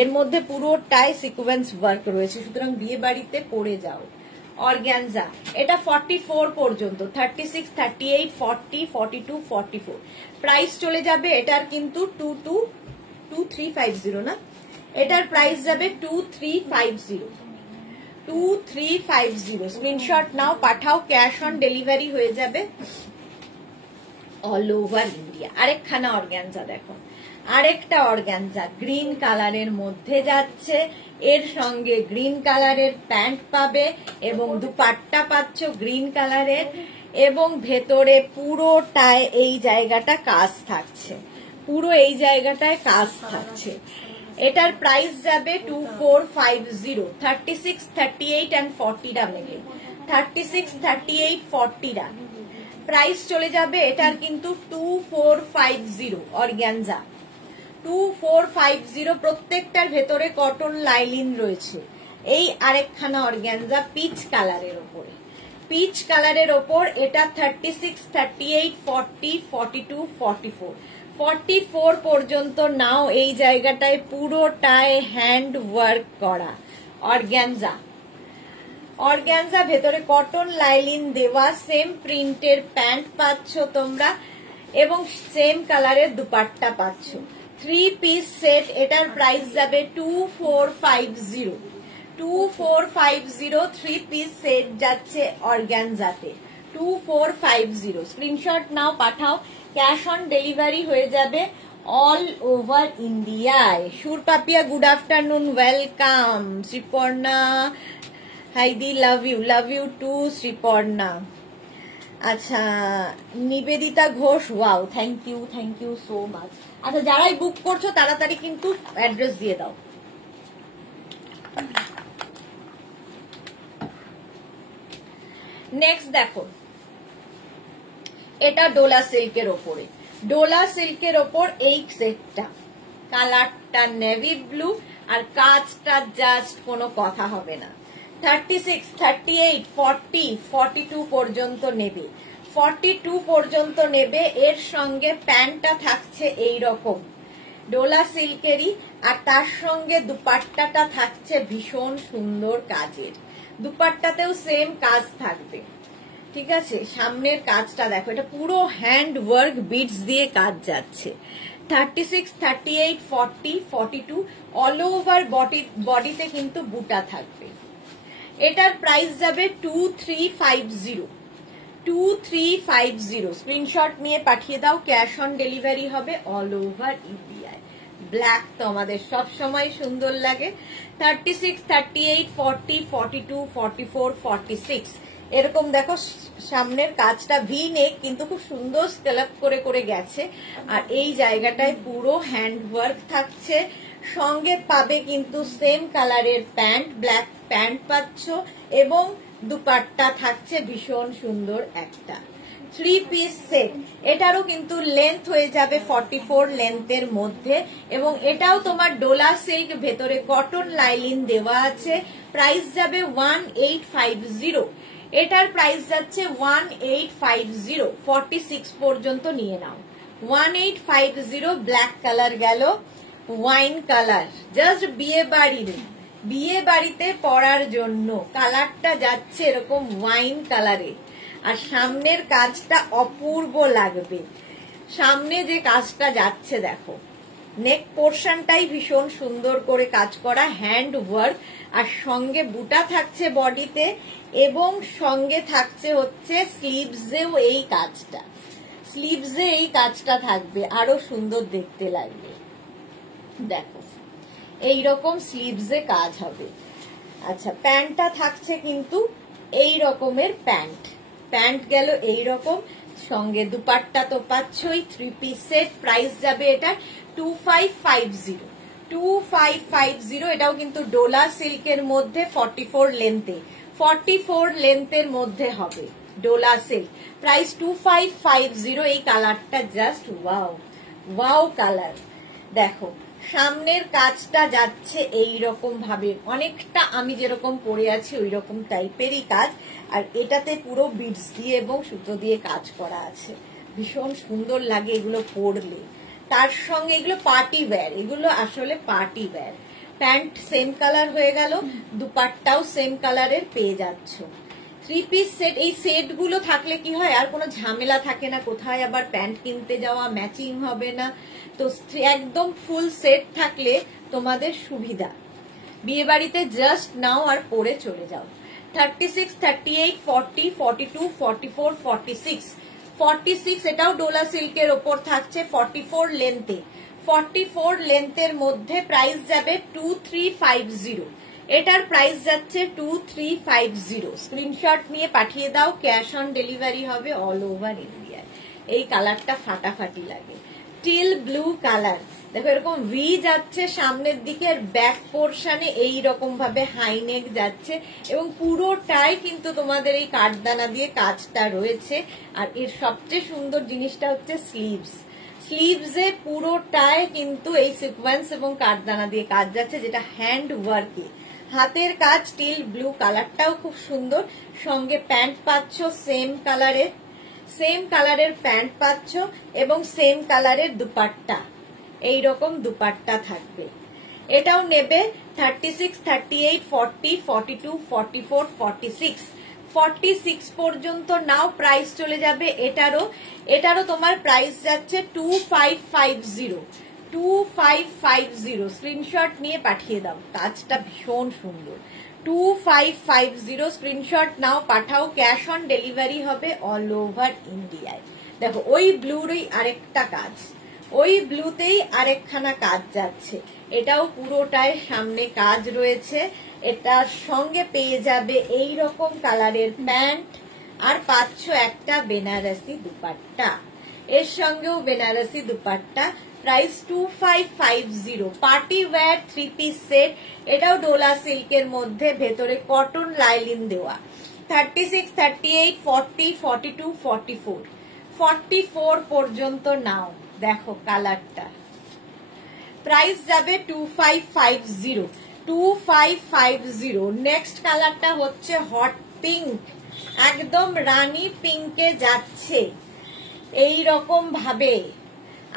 এর মধ্যে পুরোটাই সিকোয়েন্স ওয়ার্ক রয়েছে, সুতরাং বিয়ে বাড়িতে পরে যাও। অর্গানজা, এটা 44 পর্যন্ত, 36, 38, 40, 42, 44। প্রাইস চলে যাবে এটার কিন্তু 2350 না, এটার প্রাইস যাবে 2350, 2350। স্ক্রিনশট নাও, পাঠাও, ক্যাশ অন ডেলিভারি হয়ে যাবে অল ওভার ইন্ডিয়া। আরেকখানা অর্গানজা দেখো, আরেকটা অর্গানজা গ্রিন কালারের মধ্যে যাচ্ছে, এর সঙ্গে গ্রিন কালারের প্যান্ট পাবে এবং দুপাট্টা পাচ্ছ গ্রিন কালারের, এবং ভেতরে পুরোটায় এই জায়গাটা কাজ থাকছে, পুরো এই জায়গাটায় কাজ থাকছে। এটার প্রাইস যাবে 2450, 36, 38 and 40 টা মিলে, 36, 38, 40 টা প্রাইস চলে যাবে এটার কিন্তু 2450। অর্গানজা 2450, প্রত্যেকটার ভেতরে কটন লাইলিন রয়েছে। এই আরেকখানা অর্গানজা পিচ কালারের ওপরে, পিচ কালারের ওপর, এটা 36, 38, 40, 42, 44, 44 পর্যন্ত নাও। এই জায়গাটায় পুরোটায় হ্যান্ড ওয়ার্ক করা অর্গানজা, অর্গানজা ভেতরে কটন লাইলিন দেওয়া, সেম প্রিন্টের প্যান্ট পাচ্ছ তোমরা এবং সেম কালারের দুপাট্টা পাচ্ছ। 3 পিস সেট, এটার প্রাইস যাবে 2450, 2450। 3 পিস সেট যাচ্ছে অর্গানজাতে 2450। স্ক্রিনশট নাও, পাঠাও, ক্যাশ অন ডেলিভারি হয়ে যাবে অল ওভার ইন্ডিয়ায়। Surpapiya good afternoon, welcome. Sriparna হাইদি, লাভ ইউ টু শ্রীপর্ণা। আচ্ছা, Nivedita Ghosh, wow, thank you so much. আচ্ছা, যারাই বুক করছো তাড়াতাড়ি কিন্তু অ্যাড্রেস দিয়ে দাও। নেক্সট দেখো, এটা ডোলা সিল্কের ওপরে, ডোলা সিল্কের ওপর এই সেটটা, কালারটা নেভি ব্লু, আর কাজটা জাস্ট কোনো কথা হবে না। 36, 38, 40, 42 পর্যন্ত নেবে, 42 পর্যন্ত নেবে। এর সঙ্গে প্যান্টটা থাকছে এই রকম ডোলা সিল্কেরই, আর তার সঙ্গে দুপাট্টাটা থাকছে ভীষণ সুন্দর কাজের, দুপাট্টাতেও সেম কাজ থাকবে। ঠিক আছে, সামনের কাজটা দেখো, এটা পুরো হ্যান্ড ওয়ার্ক বিটস দিয়ে কাজ যাচ্ছে। 36, 38, 40, 42 অল ওভার বডিতে কিন্তু বুটা থাকবে। এটার প্রাইস যাবে 2350, 2350। স্ক্রিনশট নিয়ে পাঠিয়ে দাও, ক্যাশ অন ডেলিভারি হবে অল ওভার ইন্ডিয়ায়। ব্ল্যাক তো আমাদের সব সময় সুন্দর লাগে। 36, 38, 40, 42, 44, 46 এরকম দেখো, সামনের কাজটা ভি নেক কিন্তু খুব সুন্দর স্কেল আপ করে করে গেছে, আর এই জায়গাটায় পুরো হ্যান্ড ওয়ার্ক থাকছে, সঙ্গে পাবে কিন্তু সেম কালারের প্যান্ট, ব্ল্যাক প্যান্ট পাচ্ছ এবং দুপাট্টা থাকছে ভীষণ সুন্দর একটা 3 পিস সেট। এটারও কিন্তু লেন্থ হয়ে যাবে 44 লেন্থের মধ্যে এবং এটাও তোমার ডোলা সিল্ক, ভেতরে কটন লাইলিন দেওয়া আছে। প্রাইস যাবে 1850। এটার প্রাইস যাচ্ছে 1850, 46 পর্যন্ত নিয়ে নাও। 1850 ব্ল্যাক কালার গেল, ওয়াইন কালার, জাস্ট বিয়ে বাড়িতে পরার জন্য কালারটা যাচ্ছে এরকম ওয়াইন কালারে। আর সামনের কাজটা অপূর্ব লাগবে, সামনে যে কাজটা যাচ্ছে দেখো, নেক পোর্শনটাই ভীষণ সুন্দর করে কাজ করা, হ্যান্ড ওয়ার্ক, আর সঙ্গে বুটা থাকছে বডিতে এবং সঙ্গে থাকছে হচ্ছে স্লিভসেও এই কাজটা, স্লিভসে এই কাজটা থাকবে, আরো সুন্দর দেখতে লাগবে। দেখো এইরকম স্লিভসে কাজ হবে। আচ্ছা, প্যান্টটা থাকছে কিন্তু এই রকমের প্যান্ট গেল এইরকম, সঙ্গে দুপাট্টা তো পাচ্ছই, 3 পিস সেট। প্রাইস যাবে এটা 2550, 2550। এটাও কিন্তু ডোলা সিল্কের মধ্যে 44 লেন্থের মধ্যে হবে, ডোলা সিল্ক। প্রাইস 2550। এই কালারটা জাস্ট ওয়াও কালার। দেখো সামনের কাজটা যাচ্ছে এই রকম ভাবে, অনেকটা আমি যেরকম পরে আছি ওই রকম টাইপেরই কাজ, আর এটাতে পুরো বিডস দিয়ে এবং সুতো দিয়ে কাজ করা আছে, ভীষণ সুন্দর লাগে এগুলো পরলে। তার সঙ্গে এগুলো পার্টি ওয়্যার, এগুলো আসলে party wear. Pant same colour হয়ে গেল, দুপাট্টাও সেম কালারের পেয়ে যাচ্ছ। 3 পিস সেট, এই সেট গুলো থাকলে কি হয়, আর কোনো ঝামেলা থাকে না, কোথায় আবার প্যান্ট কিনতে যাওয়া, ম্যাচিং হবে না। তো একদম ফুল সেট থাকলে তোমাদের সুবিধা, বিয়ে বাড়িতে জাস্ট নাও আর পরে চলে যাও। 36, 38, 40, 42, 44, 46, 46 এটাও ডোলা সিল্কের ওপর থাকছে 44 লেন্থে, 44 লেন্থের মধ্যে। প্রাইস যাবে 2350। এটার প্রাইস যাচ্ছে 2350। স্ক্রিনশট নিয়ে পাঠিয়ে দাও, ক্যাশ অন ডেলিভারি হবে অল ওভার ইন্ডিয়ায়। এই কালারটা ফাটাফাটি লাগে, টিল ব্লু কালার। দেখো এরকম ভি যাচ্ছে সামনের দিকে, ব্যাক পোর্শনে এইরকম ভাবে হাইনেক যাচ্ছে এবং পুরোটাই কিন্তু তোমাদের এই কাঠদানা দিয়ে কাজটা রয়েছে। আর এর সবচেয়ে সুন্দর জিনিসটা হচ্ছে স্লিভসে পুরোটাই কিন্তু এই সিকোয়েন্স এবং কাঠদানা দিয়ে কাজ যাচ্ছে, যেটা হ্যান্ড ওয়ার্কে হাতের কাজ। টিল ব্লু কালারটাও খুব সুন্দর, সঙ্গে প্যান্ট পাচ্ছ সেম কালারের প্যান্ট পাচ্ছ এবং সেম কালারের দুপাট্টা, এইরকম দুপাট্টা থাকবে। এটাও নেবে 36, 38, 40, 42, 44, 46, 46 পর্যন্ত নাও। প্রাইস চলে যাবে এটারও তোমার প্রাইস যাচ্ছে 2550। স্ক্রিনশট নিয়ে পাঠিয়ে দাও, কাজটা ভীষণ সুন্দর। 2550 স্ক্রিনশট নাও, পাঠাও, ক্যাশ অন ডেলিভারি হবে অল ওভার ইন্ডিয়ায়। দেখো ওই ব্লুরই আরেকটা কাজ, ওই ব্লুতেই আরেকখানা কাজ যাচ্ছে, এটাও পুরোটায় সামনে কাজ রয়েছে। এটার সঙ্গে পেয়ে যাবে এই রকম কালারের প্যান্ট, আর পাচ্ছ একটা বেনারসি দুপাট্টা, এর সঙ্গেও Banarasi dupatta. Price 2550। Party wear 3 piece set, এটাও ডোলা সিল্কের মধ্যে, ভেতরে কটন লাইলিন দেওয়া। 36, 38, 40, 42, 44, 44 পর্যন্ত নাও। দেখো কালারটা, প্রাইস যাবে 2550। নেক্সট কালারটা হচ্ছে হট পিঙ্ক, একদম রানী পিঙ্কে যাচ্ছে এই রকম ভাবে,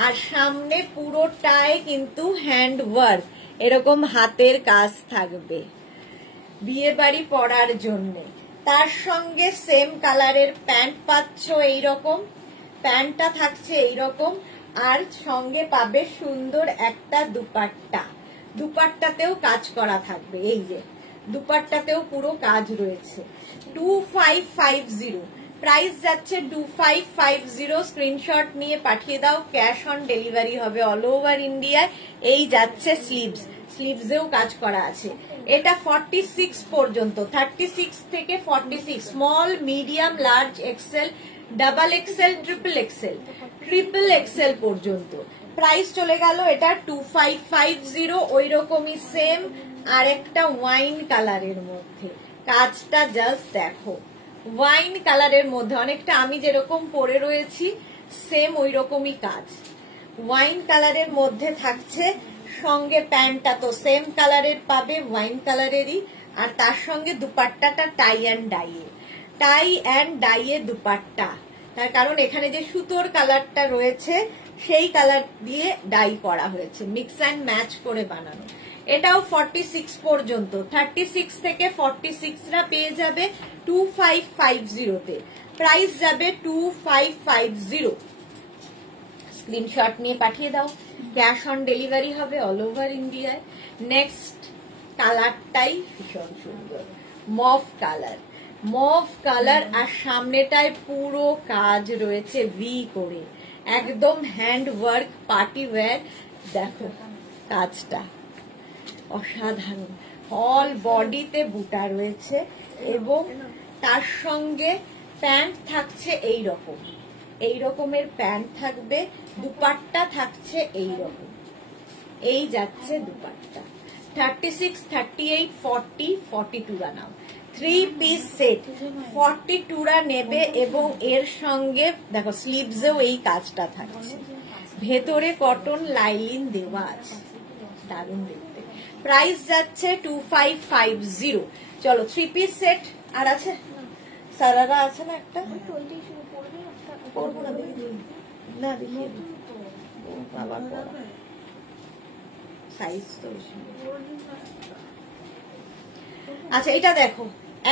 আর সামনে পুরোটাই কিন্তু হ্যান্ড ওয়ার্ক, এরকম হাতের কাজ থাকবে বিয়ে বাড়ি পরার জন্য। তার সঙ্গে সেম কালারের প্যান্ট পাচ্ছ, এইরকম প্যান্টটা থাকছে এইরকম, আর সঙ্গে পাবে সুন্দর একটা দুপাট্টাতেও কাজ করা থাকবে, এই যে দুপাট্টাতেও পুরো কাজ রয়েছে। 2550 প্রাইস যাচ্ছে 2550। স্ক্রিনশট নিয়ে পাঠিয়ে দাও, ক্যাশ অন ডেলিভারি হবে অল ওভার ইন্ডিয়ায়। এই যাচ্ছে স্লিভসেও কাজ করা আছে। এটা 46 পর্যন্ত, 36 থেকে 46, small, medium, large, XL, double XL, triple XL পর্যন্ত। প্রাইস চলে গেল এটা 2550, ওই রকমই সেম আর একটা ওয়াইন কালারের মধ্যে। কাজটা জাস্ট দেখো, ওয়াইন কালারের মধ্যে অনেকটা আমি যেরকম পরে রয়েছি সেম ওই রকমই কাজ। ওয়াইন কালারের মধ্যে থাকছে, সঙ্গে প্যান্টটা তো সেম কালারের পাবে, ওয়াইন কালারেরই, আর তার সঙ্গে দুপাট্টাটা টাই অ্যান্ড ডাইয়ে দুপাট্টা। তার কারণ এখানে যে সুতোর কালারটা রয়েছে সেই কালার দিয়ে ডাই করা হয়েছে, মিক্স অ্যান্ড ম্যাচ করে বানানো। এটাও 46 পর্যন্ত, 36 থেকে 46রা পেয়ে যাবে 2550 তে। প্রাইস যাবে 2550। স্ক্রিনশট নিয়ে পাঠিয়ে দাও, ক্যাশ অন ডেলিভারি হবে অল ওভার ইন্ডিয়ায়। নেক্সট কালারটাই ভীষণ সুন্দর, মভ কালার আর সামনেটায় পুরো কাজ রয়েছে ভি করে, একদম হ্যান্ড ওয়ার্ক পার্টি ওয়্যার। দেখো কাজটা অসাধারণ, অল বডিতে বুটা রয়েছে এবং তার সঙ্গে প্যান্ট থাকছে এই রকমের প্যান্ট থাকবে, দুপাট্টা থাকছে এই রকম, এই যাচ্ছে দুপাট্টা। 36, 38, 40, 42রা নাও, 3 পিস সেট 42রা নেবে এবং এর সঙ্গে দেখো স্লিভসেও এই কাজটা থাকছে, ভেতরে কটন লাইলিন দেওয়া আছে, দারুণ দেখতে। প্রাইস যাচ্ছে 2550। চলো 3 পিস সেট আর আছে, সারারা আছে না একটা, পরবো না দেখি না, দেখিয়ে বাবা সাইজ তো। আচ্ছা এটা দেখো,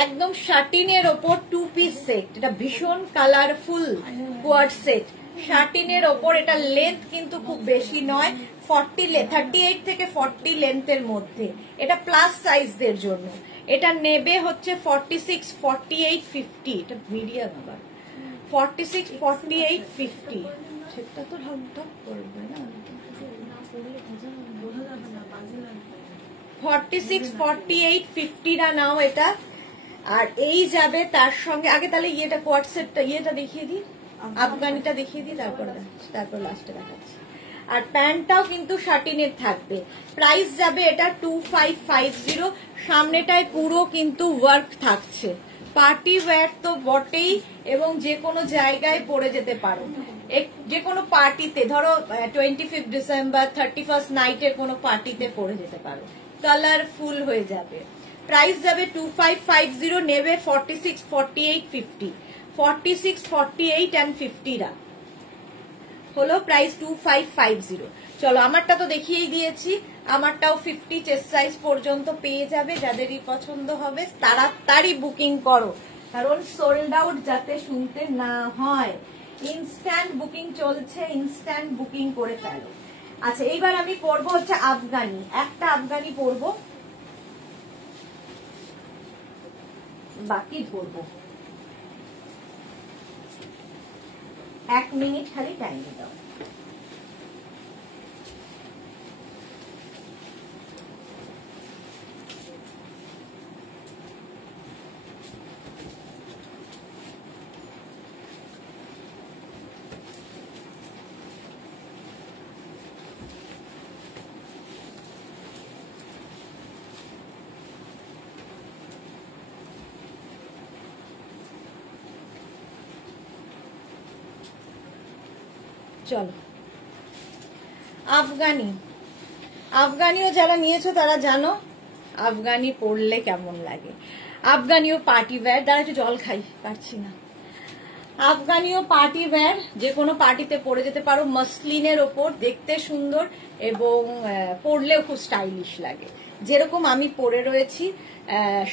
একদম শাটিনের ওপর 2 পিস সেট, এটা ভীষণ কালারফুল কোয়াড সেট। শাটিনের ওপর, এটা লেন্থ কিন্তু খুব বেশি নয়, 38 থেকে 40 লেন্থের মধ্যে, এটা প্লাস সাইজদের জন্য। এটা নেবে হচ্ছে 46, 48, 50, এটা মিডিয়াম আবার 46, 48, 50। সেটা তো ঢক করবে না, 46, 48, 50রা নাও এটা। আর এই যাবে তার সঙ্গে, আগে তাহলে ইয়েটা কোয়াড সেটটা ইয়েটা দেখিয়ে দিই, আফগানিটা দেখিয়ে দিই, তারপর লাস্টে দেখাচ্ছি। আর প্যান্টটাও কিন্তু শাটিনের থাকবে। প্রাইস যাবে এটা 2550। সামনেটায় পুরো কিন্তু ওয়ার্ক থাকছে, পার্টি ওয়্যার তো বটেই এবং যে কোনো জায়গায় পরে যেতে পারো, যে কোনো পার্টিতে, ধরো 25 ডিসেম্বর 31 নাইটের কোনো পার্টিতে পরে যেতে পারো, কালারফুল হয়ে যাবে। প্রাইস যাবে 2550, নেবে 46, 48, 50, 46, 48 and 50রা হলো প্রাইস 2550। চলো আমারটা তো দেখিয়েই দিয়েছি, আমারটাও 50 চেস্ট সাইজ পর্যন্ত পেয়ে যাবে। যাদেরই পছন্দ হবে তাড়াতাড়ি বুকিং করো, কারণ সোল্ড আউট যাতে শুনতে না হয়। ইনস্ট্যান্ট বুকিং চলছে, ইনস্ট্যান্ট বুকিং করে ফেলো। আচ্ছা এইবার আমি পরবো হচ্ছে আফগানি, একটা আফগানি পরবো, বাকি পরবো। 1 মিনিট খালি টাইম দাও। চলো আফগানিও যারা নিয়েছো তারা জানো আফগানি পরলে কেমন লাগে। আফগানিও পার্টি ওয়্যার, দ্বারা একটু জল খাই, পারছি না। আফগানিও পার্টি ওয়্যার, যে কোনো পার্টিতে পরে যেতে পারো, মসলিনের ওপর, দেখতে সুন্দর এবং পরলেও খুব স্টাইলিশ লাগে। যেরকম আমি পরে রয়েছি,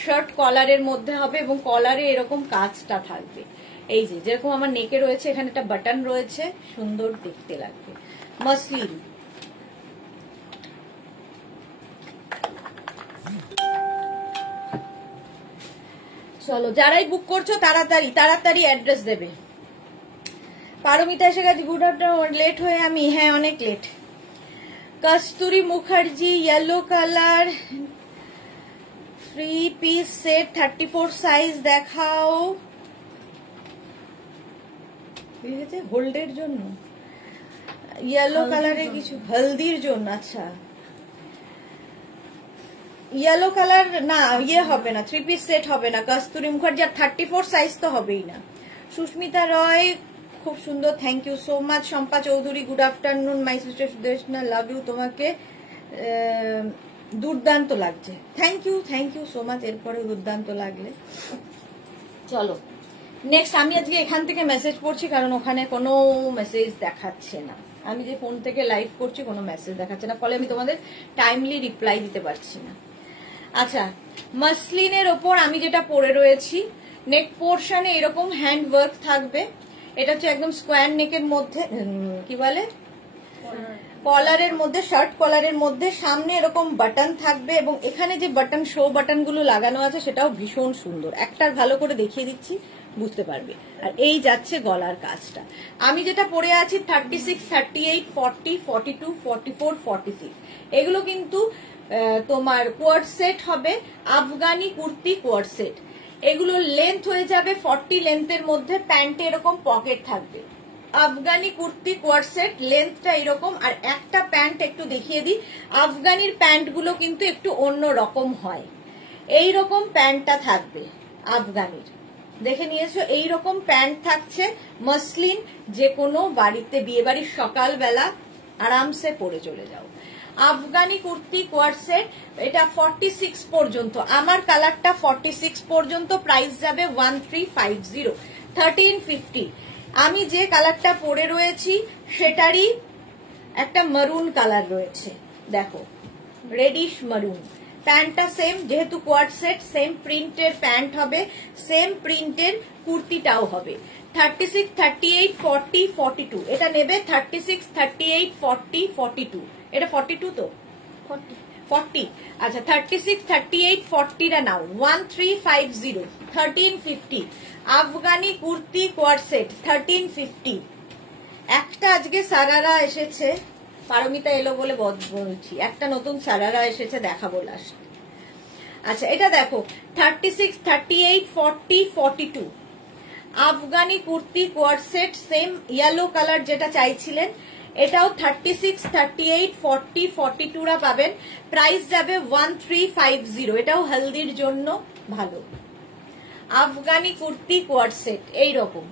শার্ট কলারের মধ্যে হবে এবং কলারে এরকম কাজটা থাকবে, এই যে যেরকম আমার নেকে রয়েছে, এখানে একটা বাটন রয়েছে, সুন্দর দেখতে লাগবে। মসলিন, চলো যারাই বুক করছো তাড়াতাড়ি অ্যাড্রেস দেবে। পারমিতা এসে গেছে, গুড আফটারনুন। লেট হয়ে আমি, হ্যাঁ অনেক late. Kasturi Mukherjee, yellow colour, 3 piece set, 34 size দেখাও। হোল্ডের জন্য ইয়েলো কালারে কিছু হলদির জন্য, আচ্ছা ইয়েলো কালার না, ইয়ে হবে না, 3 পিস সেট হবে না। কস্তুরী মুখার্জি আর 34 সাইজ তো হবেই না। সুস্মিতা রয় খুব সুন্দর, thank you so much. Shampa Chowdhury good afternoon my sister Sudeshna, love you, তোমাকে দুর্দান্ত লাগছে, থ্যাংক ইউ সো মাচ। এরপরে দুর্দান্ত লাগলে চলো নেক্সট। আমি আজকে এখান থেকে মেসেজ পড়ছি কারণ ওখানে কোনো মেসেজ দেখাচ্ছে না। আমি যে ফোন থেকে লাইভ করছি কোনো মেসেজ দেখাচ্ছে না, ফলে আমি তোমাদের টাইমলি রিপ্লাই দিতে পারছি না। আচ্ছা, মাসলিনের ওপর আমি যেটা পরে রয়েছি, নেক পোর্শনে এরকম হ্যান্ড ওয়ার্ক থাকবে। এটা হচ্ছে একদম স্কোয়ার নেকের মধ্যে, কি বলে কলারের মধ্যে, শার্ট কলারের মধ্যে সামনে এরকম বাটন থাকবে এবং এখানে যে বাটন শো বাটন গুলো লাগানো আছে সেটাও ভীষণ সুন্দর। একটার ভালো করে দেখিয়ে দিচ্ছি, বুঝতে পারবে। আর এই যাচ্ছে গলার কাজটা। আমি যেটা পরে আছি 36, 38, 40, 42, 44, 46, এগুলো কিন্তু তোমার কোয়ার্ড সেট হবে, আফগানি কুর্তি কোয়ার্ড সেট। এগুলো লেন্থ হয়ে যাবে 40 লেন্থের মধ্যে, প্যান্টে এরকম পকেট থাকবে। আফগানি কুর্তি কোয়ার্ড সেট, লেন্থটা এরকম। আর একটা প্যান্ট একটু দেখিয়ে দিই, আফগানির প্যান্ট গুলো কিন্তু একটু অন্য রকম হয়। এইরকম প্যান্টটা থাকবে আফগানির, দেখে নিয়েছো, এইরকম প্যান্ট থাকছে মসলিন, যে কোনো বাড়িতে বিয়ে বাড়ির সকালবেলা আরামসে পরে চলে যাও। আফগানি কুর্তি কোয়ার্ড সেট, এটা 46 পর্যন্ত, আমার কালারটা 46 পর্যন্ত, প্রাইস যাবে 1350, 1350। আমি যে কালারটা পরে রয়েছি সেটারই একটা মারুন কালার রয়েছে, দেখো রেডিশ মারুন। প্যান্টটা সেম, যেহেতু কোয়ার্ড সেট, সেম প্রিন্টের প্যান্ট হবে, সেম প্রিন্টের কুর্তিটাও হবে। 36, 38, 40, 42 এটা নেবে। 36, 38, 40, 42, এটা 42 তো 40, আচ্ছা 36, 38, 40টা নাও, 1350, 1350। Afghani kurti co-ord set 1350। একটা আজকে সারারা এসেছে, পারমিতা এলো বলে বলছি, একটা নতুন সারারা এসেছে, দেখাবো লাস্ট। আচ্ছা এটা দেখো 36, 38, 40, 42 Afghani kurti co-ord set, same yellow colour যেটা চাইছিলেন, এটাও 36, 38, 40, 42রা পাবেন। প্রাইস যাবে 1350, এটাও হলদির জন্য ভালো। আফগানি কুর্তি কোয়ার্ড সেট এইরকম,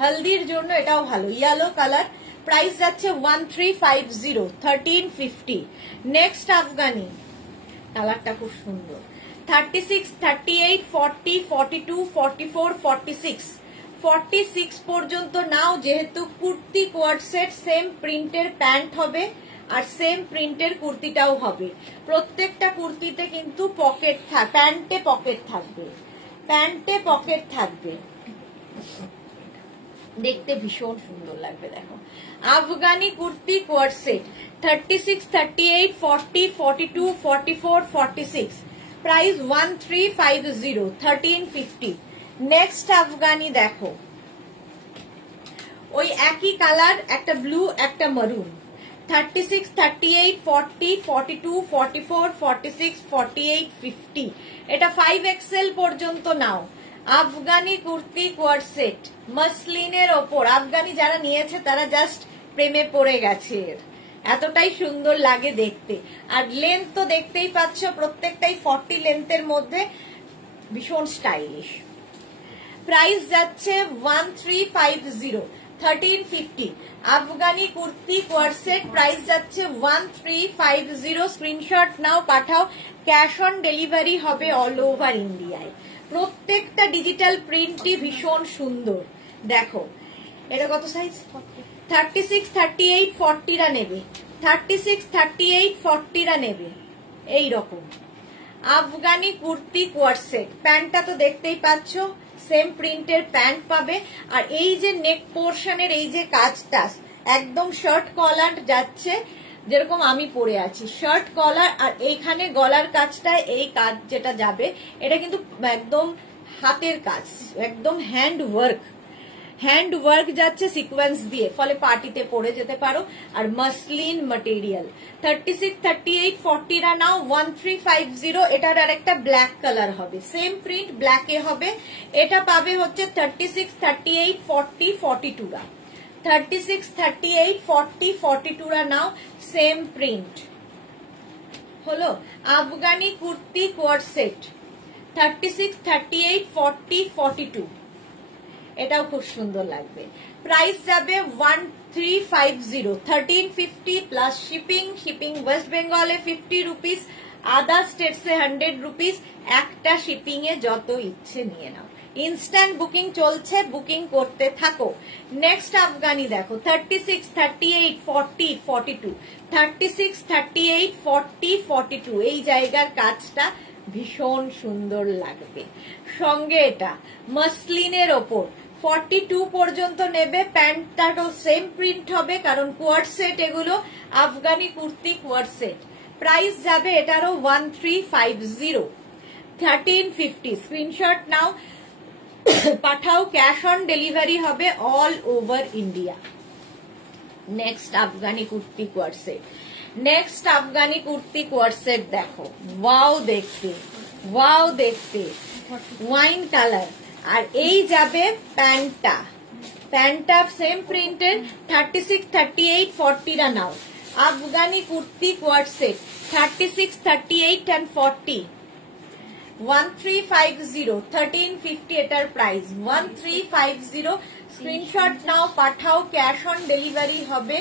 হলদির জন্য এটাও ভালো, ইয়েলো কালার। প্রাইস যাচ্ছে 1350, 1350। নেক্সট আফগানি কালারটা খুব সুন্দর, 36, 38, 40, 42, 44, 46, 46 পর্যন্ত নাও। যেহেতু কুর্তি কোয়ার্ড সেট, সেম প্রিন্টের প্যান্ট হবে আর সেম প্রিন্টের কুর্তিটাও হবে। প্রত্যেকটা কুর্তিতে কিন্তু পকেট প্যান্টে পকেট থাকবে, প্যান্টে পকেট থাকবে, দেখতে ভীষণ সুন্দর লাগবে। দেখো Afghani kurti co-ord set 36, 38, 40, 42, 44, 46, price 1350, 1350। Next Afghani দেখো, ওই একই কালার, একটা ব্লু একটা মারুন, 36, 38, 40, 42, 44, 46, 48, 50, এটা 5XL পর্যন্ত নাও। আফগানি কুর্তি কোয়ার্ড সেট মসলিনের ওপর, আফগানি যারা নিয়েছে তারা জাস্ট প্রেমে পড়ে গেছে, এতটাই সুন্দর লাগে দেখতে। আর লেন্থ তো দেখতেই পাচ্ছ, প্রত্যেকটাই 40 লেন্থের মধ্যে, ভীষণ স্টাইলিশ। প্রাইস যাচ্ছে 1350, 1350। Afghani kurti co-ord set price যাচ্ছে 1350। স্ক্রিনশট নাও, পাঠাও, ক্যাশ অন ডেলিভারি হবে অল ওভার ইন্ডিয়ায়। প্রত্যেকটা ডিজিটাল প্রিন্টই ভীষণ সুন্দর। দেখো এটা কত সাইজ, 36, 38, 40রা নেবে, 36, 38, 40রা নেবে। এই রকম আফগানি কুর্তি কোয়ার্ড সেট, প্যান্টটা তো দেখতেই পাচ্ছ, সেম প্রিন্টের প্যান্ট পাবে। আর এই যে নেক পোর্শনের এই যে কাজটা, একদম শার্ট কলার যাচ্ছে, যেরকম আমি পরে আছি শার্ট কলার, আর এইখানে গলার কাজটা, এই কাজ যেটা যাবে এটা কিন্তু একদম হাতের কাজ, একদম হ্যান্ড ওয়ার্ক যাচ্ছে সিকোয়েন্স দিয়ে, ফলে পার্টিতে পরে যেতে পারো। আর মসলিন ম্যাটেরিয়াল 36, 38, 40রা নাও 1350। এটার আর একটা ব্ল্যাক কালার হবে, সেম প্রিন্ট ব্ল্যাকে হবে। এটা পাবে হচ্ছে 36, 38, 40, 42রা। 36, 38, 40, 42 রা নাও, সেম প্রিন্ট হলো। আফগানি কুর্তি কোয়ার্ড সেট 36, 38, 40, 42, এটাও খুব সুন্দর লাগবে। প্রাইস যাবে 1350, 1350 প্লাস শিপিং। শিপিং ওয়েস্ট বেঙ্গলে 50 রুপিস, আদার স্টেটসে 100 রুপিস। একটা শিপিং এ যত ইচ্ছে নিয়ে নাও। ইনস্ট্যান্ট বুকিং চলছে, বুকিং করতে থাকো। নেক্সট আফগানি দেখো 36, 38, 40, 42, 36, 38, 40, 42, এই জায়গার কাজটা ভীষণ সুন্দর লাগবে। সঙ্গে এটা মাসলিনের ওপর 42 পর্যন্ত নেবে। প্যান্টটাও সেম প্রিন্ট হবে, কারণ কোয়ার্ড সেট এগুলো, Afghani kurti co-ord set. Price যাবে এটারও 1350, 1350। স্ক্রিনশট নাও, পাঠাও। ক্যাশ অন ডেলিভারি হবে all over India. Next Afghani kurti co-ord set, next Afghani kurti co-ord set দেখো, ওয়াও দেখতে, ওয়াও দেখতে, ওয়াইন কালার। আর এই যাবে প্যান্টটা, প্যান্টটা সেম প্রিন্টের 36, 38, 40 রা নাও। Afghani kurti co-ord set 36, 38 and 40, 1350, 1350 এটার প্রাইস 1350। স্ক্রিনশট নাও, পাঠাও। ক্যাশ অন ডেলিভারি হবে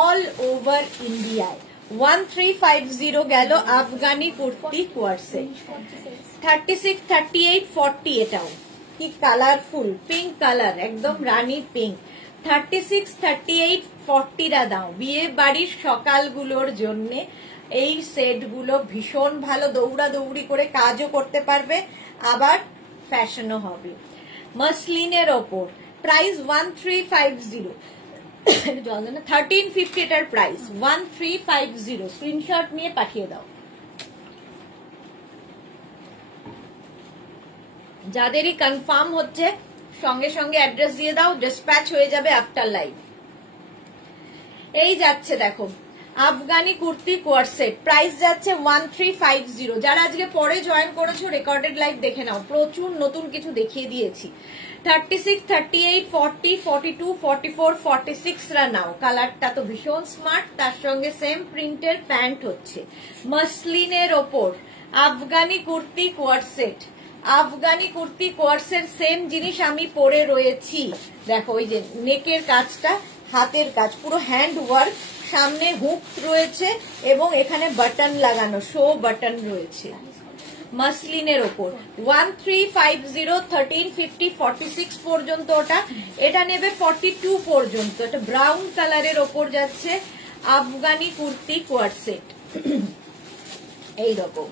অল ওভার ইন্ডিয়ায়। 1350 গেল আফগানি কুর্তি কোয়ার্ড সেট। 36, 38, 40, এটাও কি কালারফুল, পিঙ্ক কালার, একদম রানী পিঙ্ক। 36, 38, 40 রা দাও। বিয়ে বাড়ির সকালগুলোর জন্য এই সেট গুলো ভীষণ ভালো, দৌড়াদৌড়ি করে কাজও করতে পারবে, আবার ফ্যাশনও হবে। মাসলিনের ওপর প্রাইস 1350, 1350 এটার প্রাইস 1350। স্ক্রিনশট নিয়ে পাঠিয়ে দাও। যাদেরই কনফার্ম হচ্ছে সঙ্গে সঙ্গে অ্যাড্রেস দিয়ে দাও, ডিসপ্যাচ হয়ে যাবে আফটার লাইভ। এই যাচ্ছে দেখো Afghani kurti co-ord set, price যাচ্ছে 1350। যারা আজকে পরে জয়েন করেছো রেকর্ডেড লাইভ দেখে নাও, প্রচুর নতুন কিছু দেখিয়ে দিয়েছি। 36, 38, 40, 42, 44, 46 রা নাও। কালারটা তো ভীষণ স্মার্ট, তার সঙ্গে সেম প্রিন্টের প্যান্ট হচ্ছে। মাসলিনের ওপর Afghani kurti co-ord set, Afghani kurti কোয়ার্ডসের same জিনিস আমি পরে রয়েছি। দেখো ওই যে নেকের কাজটা, হাতের কাজ, পুরো হ্যান্ড ওয়ার্ক, সামনে হুক রয়েছে এবং এখানে বাটন লাগানো, শো বাটন রয়েছে। মাসলিনের ওপর 1350, 1350, 46 পর্যন্ত ওটা, এটা নেবে 42 পর্যন্ত। এটা ব্রাউন কালারের ওপর যাচ্ছে আফগানি কুর্তি কোয়ার্ড সেট, এইরকম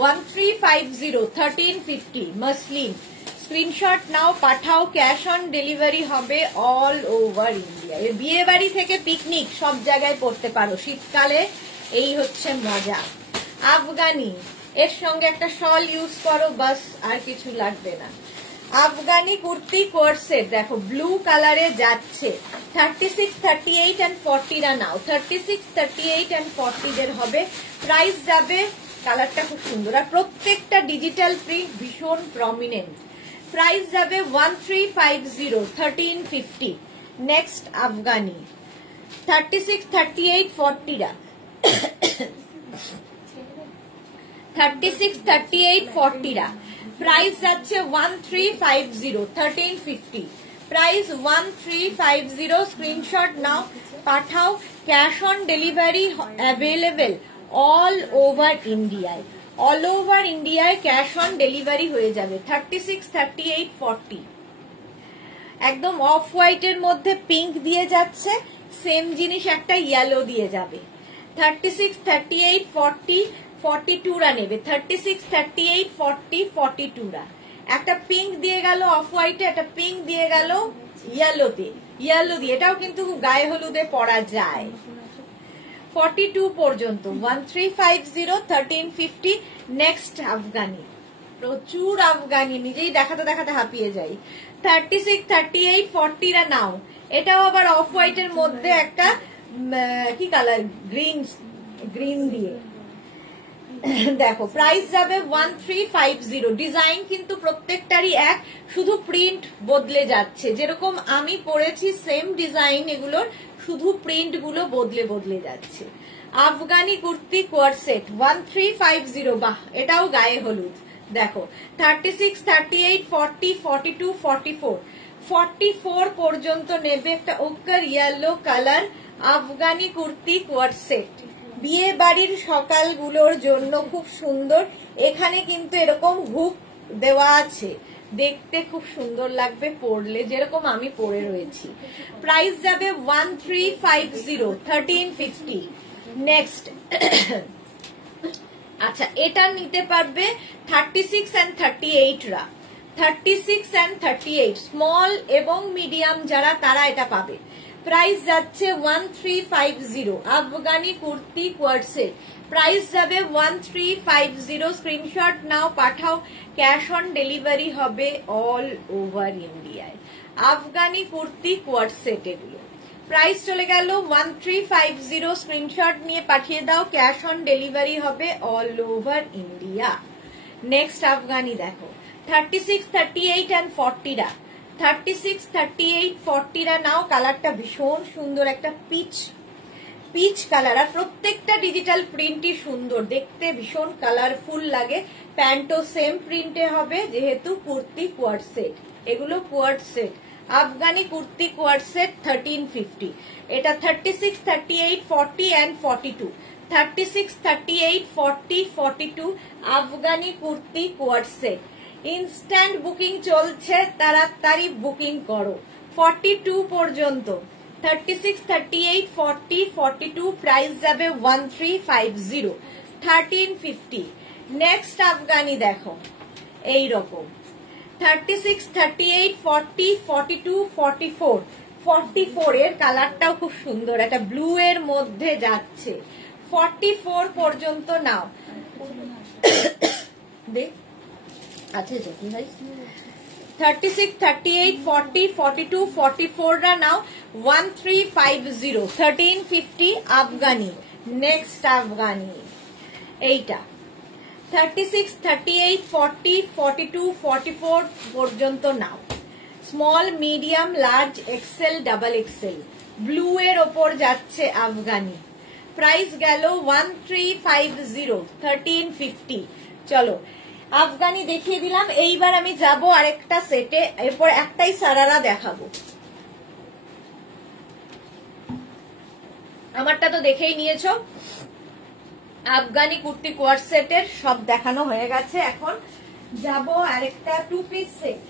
1350, 1350 মাসলিন। স্ক্রিনশট নাও, পাঠাও। ক্যাশ অন ডেলিভারি হবে অল ওভার ইন্ডিয়া। বিয়ে বাড়ি থেকে পিকনিক সব জায়গায় পড়তে পারো, শীতকালে এই হচ্ছে মজা। আফগানি, এর সঙ্গে একটা শল ইউজ করো, বাস আর কিছু লাগবে না। আফগানি কুর্তি কোয়ার্ড সেট দেখো ব্লু কালারে যাচ্ছে। 36, 38 and 40 রা নাও। 36, 38 and 40 দের হবে। প্রাইস যাবে, কালারটা খুব সুন্দর আর প্রত্যেকটা ডিজিটাল প্রিন্ট ভীষণ প্রমিনেন্ট। প্রাইস যাবে 1350, 1350। নেক্সট আফগানি 36, 38, 40 রা 36, 38, 40 রা। প্রাইস যাচ্ছে 1350, 1350। প্রাইস 1350। স্ক্রিনশট নাও, পাঠাও। Cash on delivery available all over ইন্ডিয়ায়, অল ওভার ইন্ডিয়ায় ক্যাশ অন ডেলিভারি হয়ে যাবে। 36, 38, 40 একদম অফ হোয়াইটের মধ্যে পিঙ্ক দিয়ে যাচ্ছে, সেম জিনিস একটা ইয়েলো দিয়ে যাবে। 36, 38, 40, 42 রা নেবে। 36, 38, 40, 42 রা। একটা পিঙ্ক দিয়ে গেল অফ হোয়াইটে, একটা পিঙ্ক দিয়ে গেল ইয়েলোতে, ইয়েলো দিয়ে, এটাও কিন্তু গায়ে হলুদে পরা যায়। 42 পর্যন্ত 1350, 1350। নেক্সট আফগানি, প্রচুর আফগানি, নিজেই দেখাতে দেখাতে হাঁপিয়ে যাই। 36, 38, 40 রা নাও। এটাও আবার অফ হোয়াইটের মধ্যে একটা কি কালার, গ্রিন, গ্রিন দিয়ে দেখো প্রাইস যাবে 1350। ডিজাইন কিন্তু প্রত্যেকটারই এক, শুধু প্রিন্ট বদলে যাচ্ছে। যেরকম আমি পরেছি সেম ডিজাইন, এগুলোর শুধু প্রিন্ট গুলো বদলে বদলে যাচ্ছে। আফগানি কুর্তি কোয়ার সেট 1350। বাহ, এটাও গায়ে হলুদ। দেখো 36, 38, 40, 42, 44, 44 পর্যন্ত নেবে। একটা ওকার ইয়েলো কালার আফগানি কুর্তি কোয়ার সেট, বিয়ে বাড়ির সকালগুলোর জন্য খুব সুন্দর। এখানে কিন্তু এরকম হুক দেওয়া আছে, দেখতে খুব সুন্দর লাগবে পরলে, যেরকম আমি পরে রয়েছি। প্রাইস যাবে 1350, 1350। নেক্সট আচ্ছা, এটা নিতে পারবে 36 and 38 রা, 36 and 38 স্মল এবং মিডিয়াম যারা, তারা এটা পাবে। প্রাইস যাচ্ছে 1350। আফগানি কুর্তি কোয়ার সেট প্রাইস যাবে 1350। স্ক্রিনশট নাও, পাঠাও। ক্যাশ অন ডেলিভারি হবে অল ওভার ইন্ডিয়ায়। আফগানি কুর্তি কোয়ার সেট এগুলো প্রাইস চলে গেল 1350। স্ক্রিনশট নিয়ে পাঠিয়ে দাও, ক্যাশ অন ডেলিভারি হবে all over India. Next Afghani দেখো 36, 38 and 40 রা, 36, 38, 40 রা নাও। কালারটা ভীষণ সুন্দর, একটা পিচ কালার, আর প্রত্যেকটা ডিজিটাল প্রিন্টই সুন্দর দেখতে, ভীষণ কালারফুল লাগে। প্যান্টও সেম প্রিন্টে হবে, যেহেতু কুর্তি কোয়ার সেট, এগুলো কোয়ার সেট। আফগানি কুর্তি কোয়ার সেট 1350। এটা 36, 38, 40 and 42, 36, 38, 40, 42 আফগানি কুর্তি কোয়ার সেট। ইনস্ট্যান্ট বুকিং চলছে, তাড়াতাড়ি বুকিং করো 42 পর্যন্ত। 36, 38, 40, 42 প্রাইস যাবে 1350, 1350। নেক্সট আফগানি দেখো এই রকম 36, 38, 40, 42, 44, 44 এর কালারটাও খুব সুন্দর, একটা ব্লু এর মধ্যে যাচ্ছে। 44 পর্যন্ত নাও। দেখ আচ্ছা কি ভাই, 36, 38, 40, 42, 44 রা নাও 1350, 1350 আফগানি। নেক্সট আফগানি এইটা 36, 38, 40, 42, 44 পর্যন্ত নাও। Small, medium, large, XL, double XL, blue এর ওপর যাচ্ছে আফগানি। প্রাইস গেল 1350, 1350। চলো আফগানি দেখিয়ে দিলাম, এইবার আমি যাব আরেকটা সেটে, এরপর একটাই সারারা দেখাবো। আমারটা তো দেখেই নিয়েছো, আফগানি কুর্তি কোয়ার সেটের সব দেখানো হয়ে গেছে। এখন যাব আরেকটা 2 পিস সেট।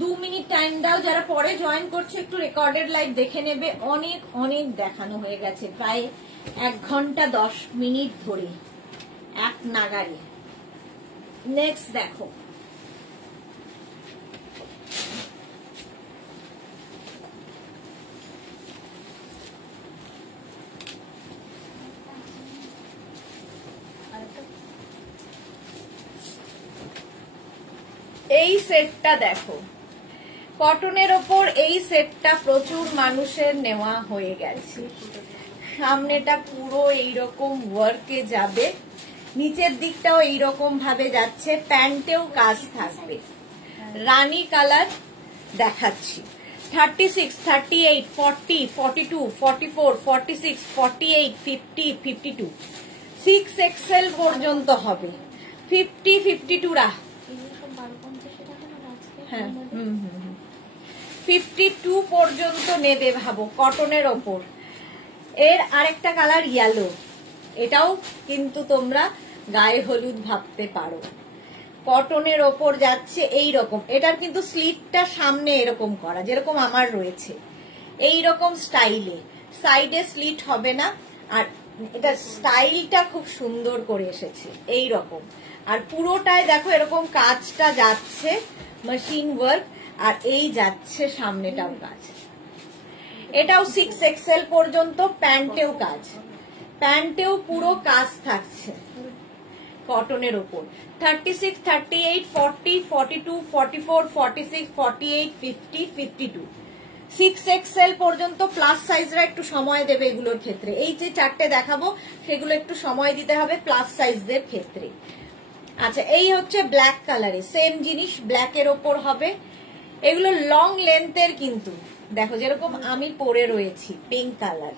দু মিনিট টাইম দাও, যারা পরে জয়েন করছে একটু রেকর্ডেড লাইভ দেখে নেবে। অনেক অনেক দেখানো হয়ে গেছে, প্রায় 1 ঘন্টা 10 মিনিট ধরে এক নাগারে। নেক্সট দেখো এই সেটটা, দেখো কটনের ওপর এই সেটটা প্রচুর মানুষের নেওয়া হয়ে গেছে। সামনেটা পুরো এইরকম ওয়ার্কে যাবে, নিচের দিকটাও এইরকম ভাবে যাচ্ছে, প্যান্টেও কাজ থাকবে। রানী কালার দেখাচ্ছি 36, 38, 40, 42, 44, 46, 48, 50, 52, 6 এক্সেল পর্যন্ত হবে। 50, 52 রা, হ্যাঁ 52 পর্যন্ত নেবে ভাবো, কটনের ওপর। এর আরেকটা কালার ইয়েলো, এটাও কিন্তু তোমরা গায়ে হলুদ ভাবতে পারো। কটনের ওপর যাচ্ছে এই রকম, এটার কিন্তু স্লিটটা সামনে এরকম করা, যেরকম আমার রয়েছে এই রকম স্টাইলে, সাইডে স্লিট হবে না। আর এটা স্টাইলটা খুব সুন্দর করে এসেছে এই রকম, আর পুরোটায় দেখো এরকম কাজটা যাচ্ছে, মেশিন ওয়ার্ক, আর এই যাচ্ছে সামনেটাও কাজ। এটাও 6 এক্সেল পর্যন্ত, প্যান্টেও কাজ, প্যান্টেও পুরো কাজ থাকছে। কটনের ওপর 36, 38, 40, 42, 44, 46, 48, 50, 52 6XL পর্যন্ত প্লাস সাইজরা একটু সময় দেবে এগুলোর ক্ষেত্রে। এই যে চারটে দেখাবো সেগুলো একটু সময় দিতে হবে প্লাস সাইজদের ক্ষেত্রে। আচ্ছা, এই হচ্ছে ব্ল্যাক কালারে, সেম জিনিস ব্ল্যাকের ওপর হবে। এগুলো লং লেন্থের, কিন্তু দেখো যেরকম আমি পরে রয়েছি পিঙ্ক কালার।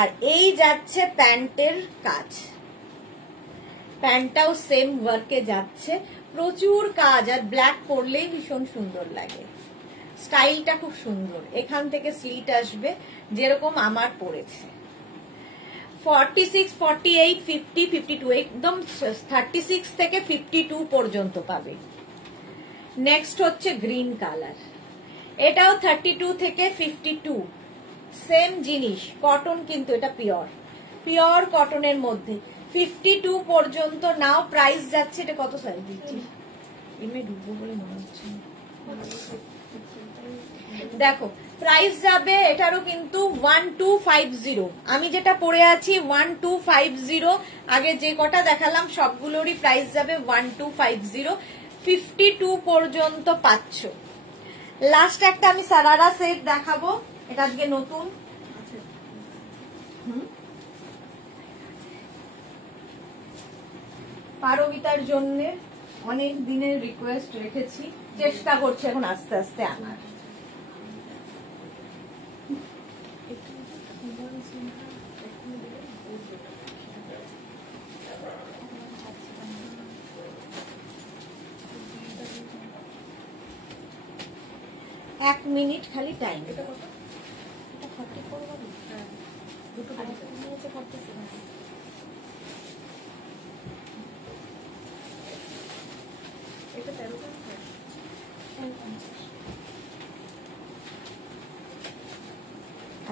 আর এই যাচ্ছে প্যান্টের কাজ, প্যান্টটাও সেম ওয়ার্কে যাচ্ছে, প্রচুর কাজ। আর ব্ল্যাক পরলেই ভীষণ সুন্দর লাগে, স্টাইলটা খুব সুন্দর। এখান থেকে স্লিট আসবে যেরকম আমার পড়েছে। 46, 48, 50, 52 একদম 36 থেকে 52 পর্যন্ত পাবে। নেক্সট হচ্ছে গ্রিন কালার, এটাও 32 থেকে 52, সেম জিনিস, কটন কিন্তু এটা পিওর পিওর কটনের মধ্যে 52 পর্যন্ত নাও। প্রাইস যাচ্ছে, এটা কত সাইজ দিচ্ছি এমনি ঢুকবো বলে মনে হচ্ছে। দেখো প্রাইস যাবে এটারও কিন্তু 1250। আমি যেটা পরে আছি 1250। আগে যে কটা দেখালাম সবগুলোরই প্রাইস যাবে 1250। 52 পর্যন্ত পাচ্ছ। লাস্ট একটা আমি সারারা সেট দেখাবো, এটা আজকে নতুন। পারবিতার জন্য অনেক দিনের রিকোয়েস্ট রেখেছি, চেষ্টা করছি এখন আস্তে আস্তে আনার। এক মিনিট খালি টাইম।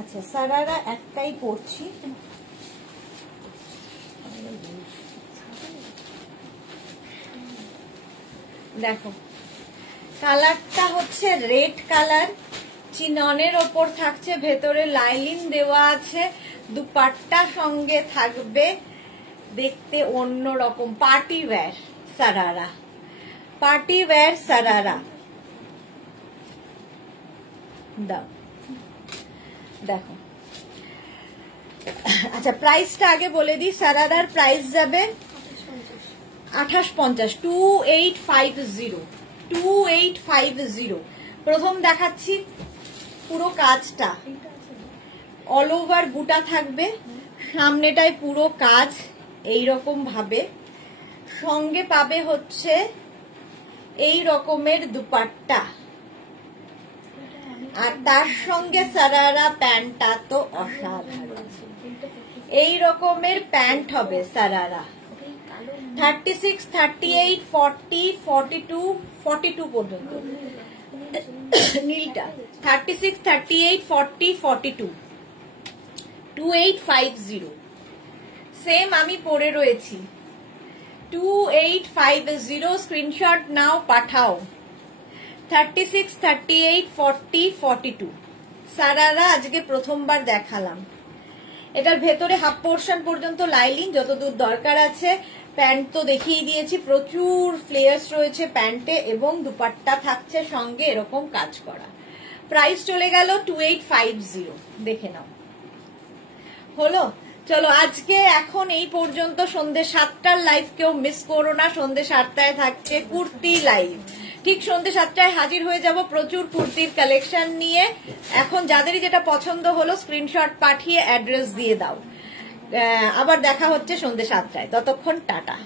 আচ্ছা, সারারা একটাই পড়ছি। দেখো কালারটা হচ্ছে রেড কালার, চিননের ওপর থাকছে, ভেতরে লাইলিন দেওয়া আছে, দুপাট্টা সঙ্গে থাকবে, দেখতে অন্যরকম party wear sharara, party wear sharara. দাও দেখো। আচ্ছা, প্রাইসটা আগে বলে দিই, সারারার প্রাইস যাবে 2850, 2850, 2850। প্রথম দেখাচ্ছি পুরো কাজটা, অল ওভার বুটা থাকবে, সামনেটায় পুরো কাজ এই রকম ভাবে, সঙ্গে পাবে হচ্ছে এই রকমের দুপাট্টা, আর তার সঙ্গে সারারা প্যান্টটা তো অসাধারণ। এই রকমের প্যান্ট হবে সারারা। 36, 38, 40, 42, 42 পর্যন্ত নীলটা। 36, 38, 40, 42, 2850। সেম আমি পরে রয়েছি 2850। স্ক্রিনশট নাও, পাঠাও। 36, 38, 40, 42 সারারা আজকে প্রথমবার দেখালাম। এটার ভেতরে হাফ পোর্শন পর্যন্ত লাইলিং যতদূর দরকার আছে। প্যান্ট তো দেখিয়ে দিয়েছি, প্রচুর ফ্লেয়ার্স রয়েছে প্যান্টে এবং দুপাট্টা থাকছে সঙ্গে এরকম কাজ করা। প্রাইস চলে গেল 2850। দেখে নাও, হলো। চলো আজকে এখন এই পর্যন্ত। সন্ধ্যে 7টার লাইভ কেউ মিস করো না, সন্ধ্যে 7টায় থাকছে কুর্তি লাইভ। ঠিক সন্ধ্যে 7টায় হাজির হয়ে যাব প্রচুর কুর্তির কালেকশন নিয়ে। এখন যাদেরই যেটা পছন্দ হলো স্ক্রিনশট পাঠিয়ে অ্যাড্রেস দিয়ে দাও। আবার দেখা হচ্ছে সন্ধ্যে 7টায়, ততক্ষণ টাটা।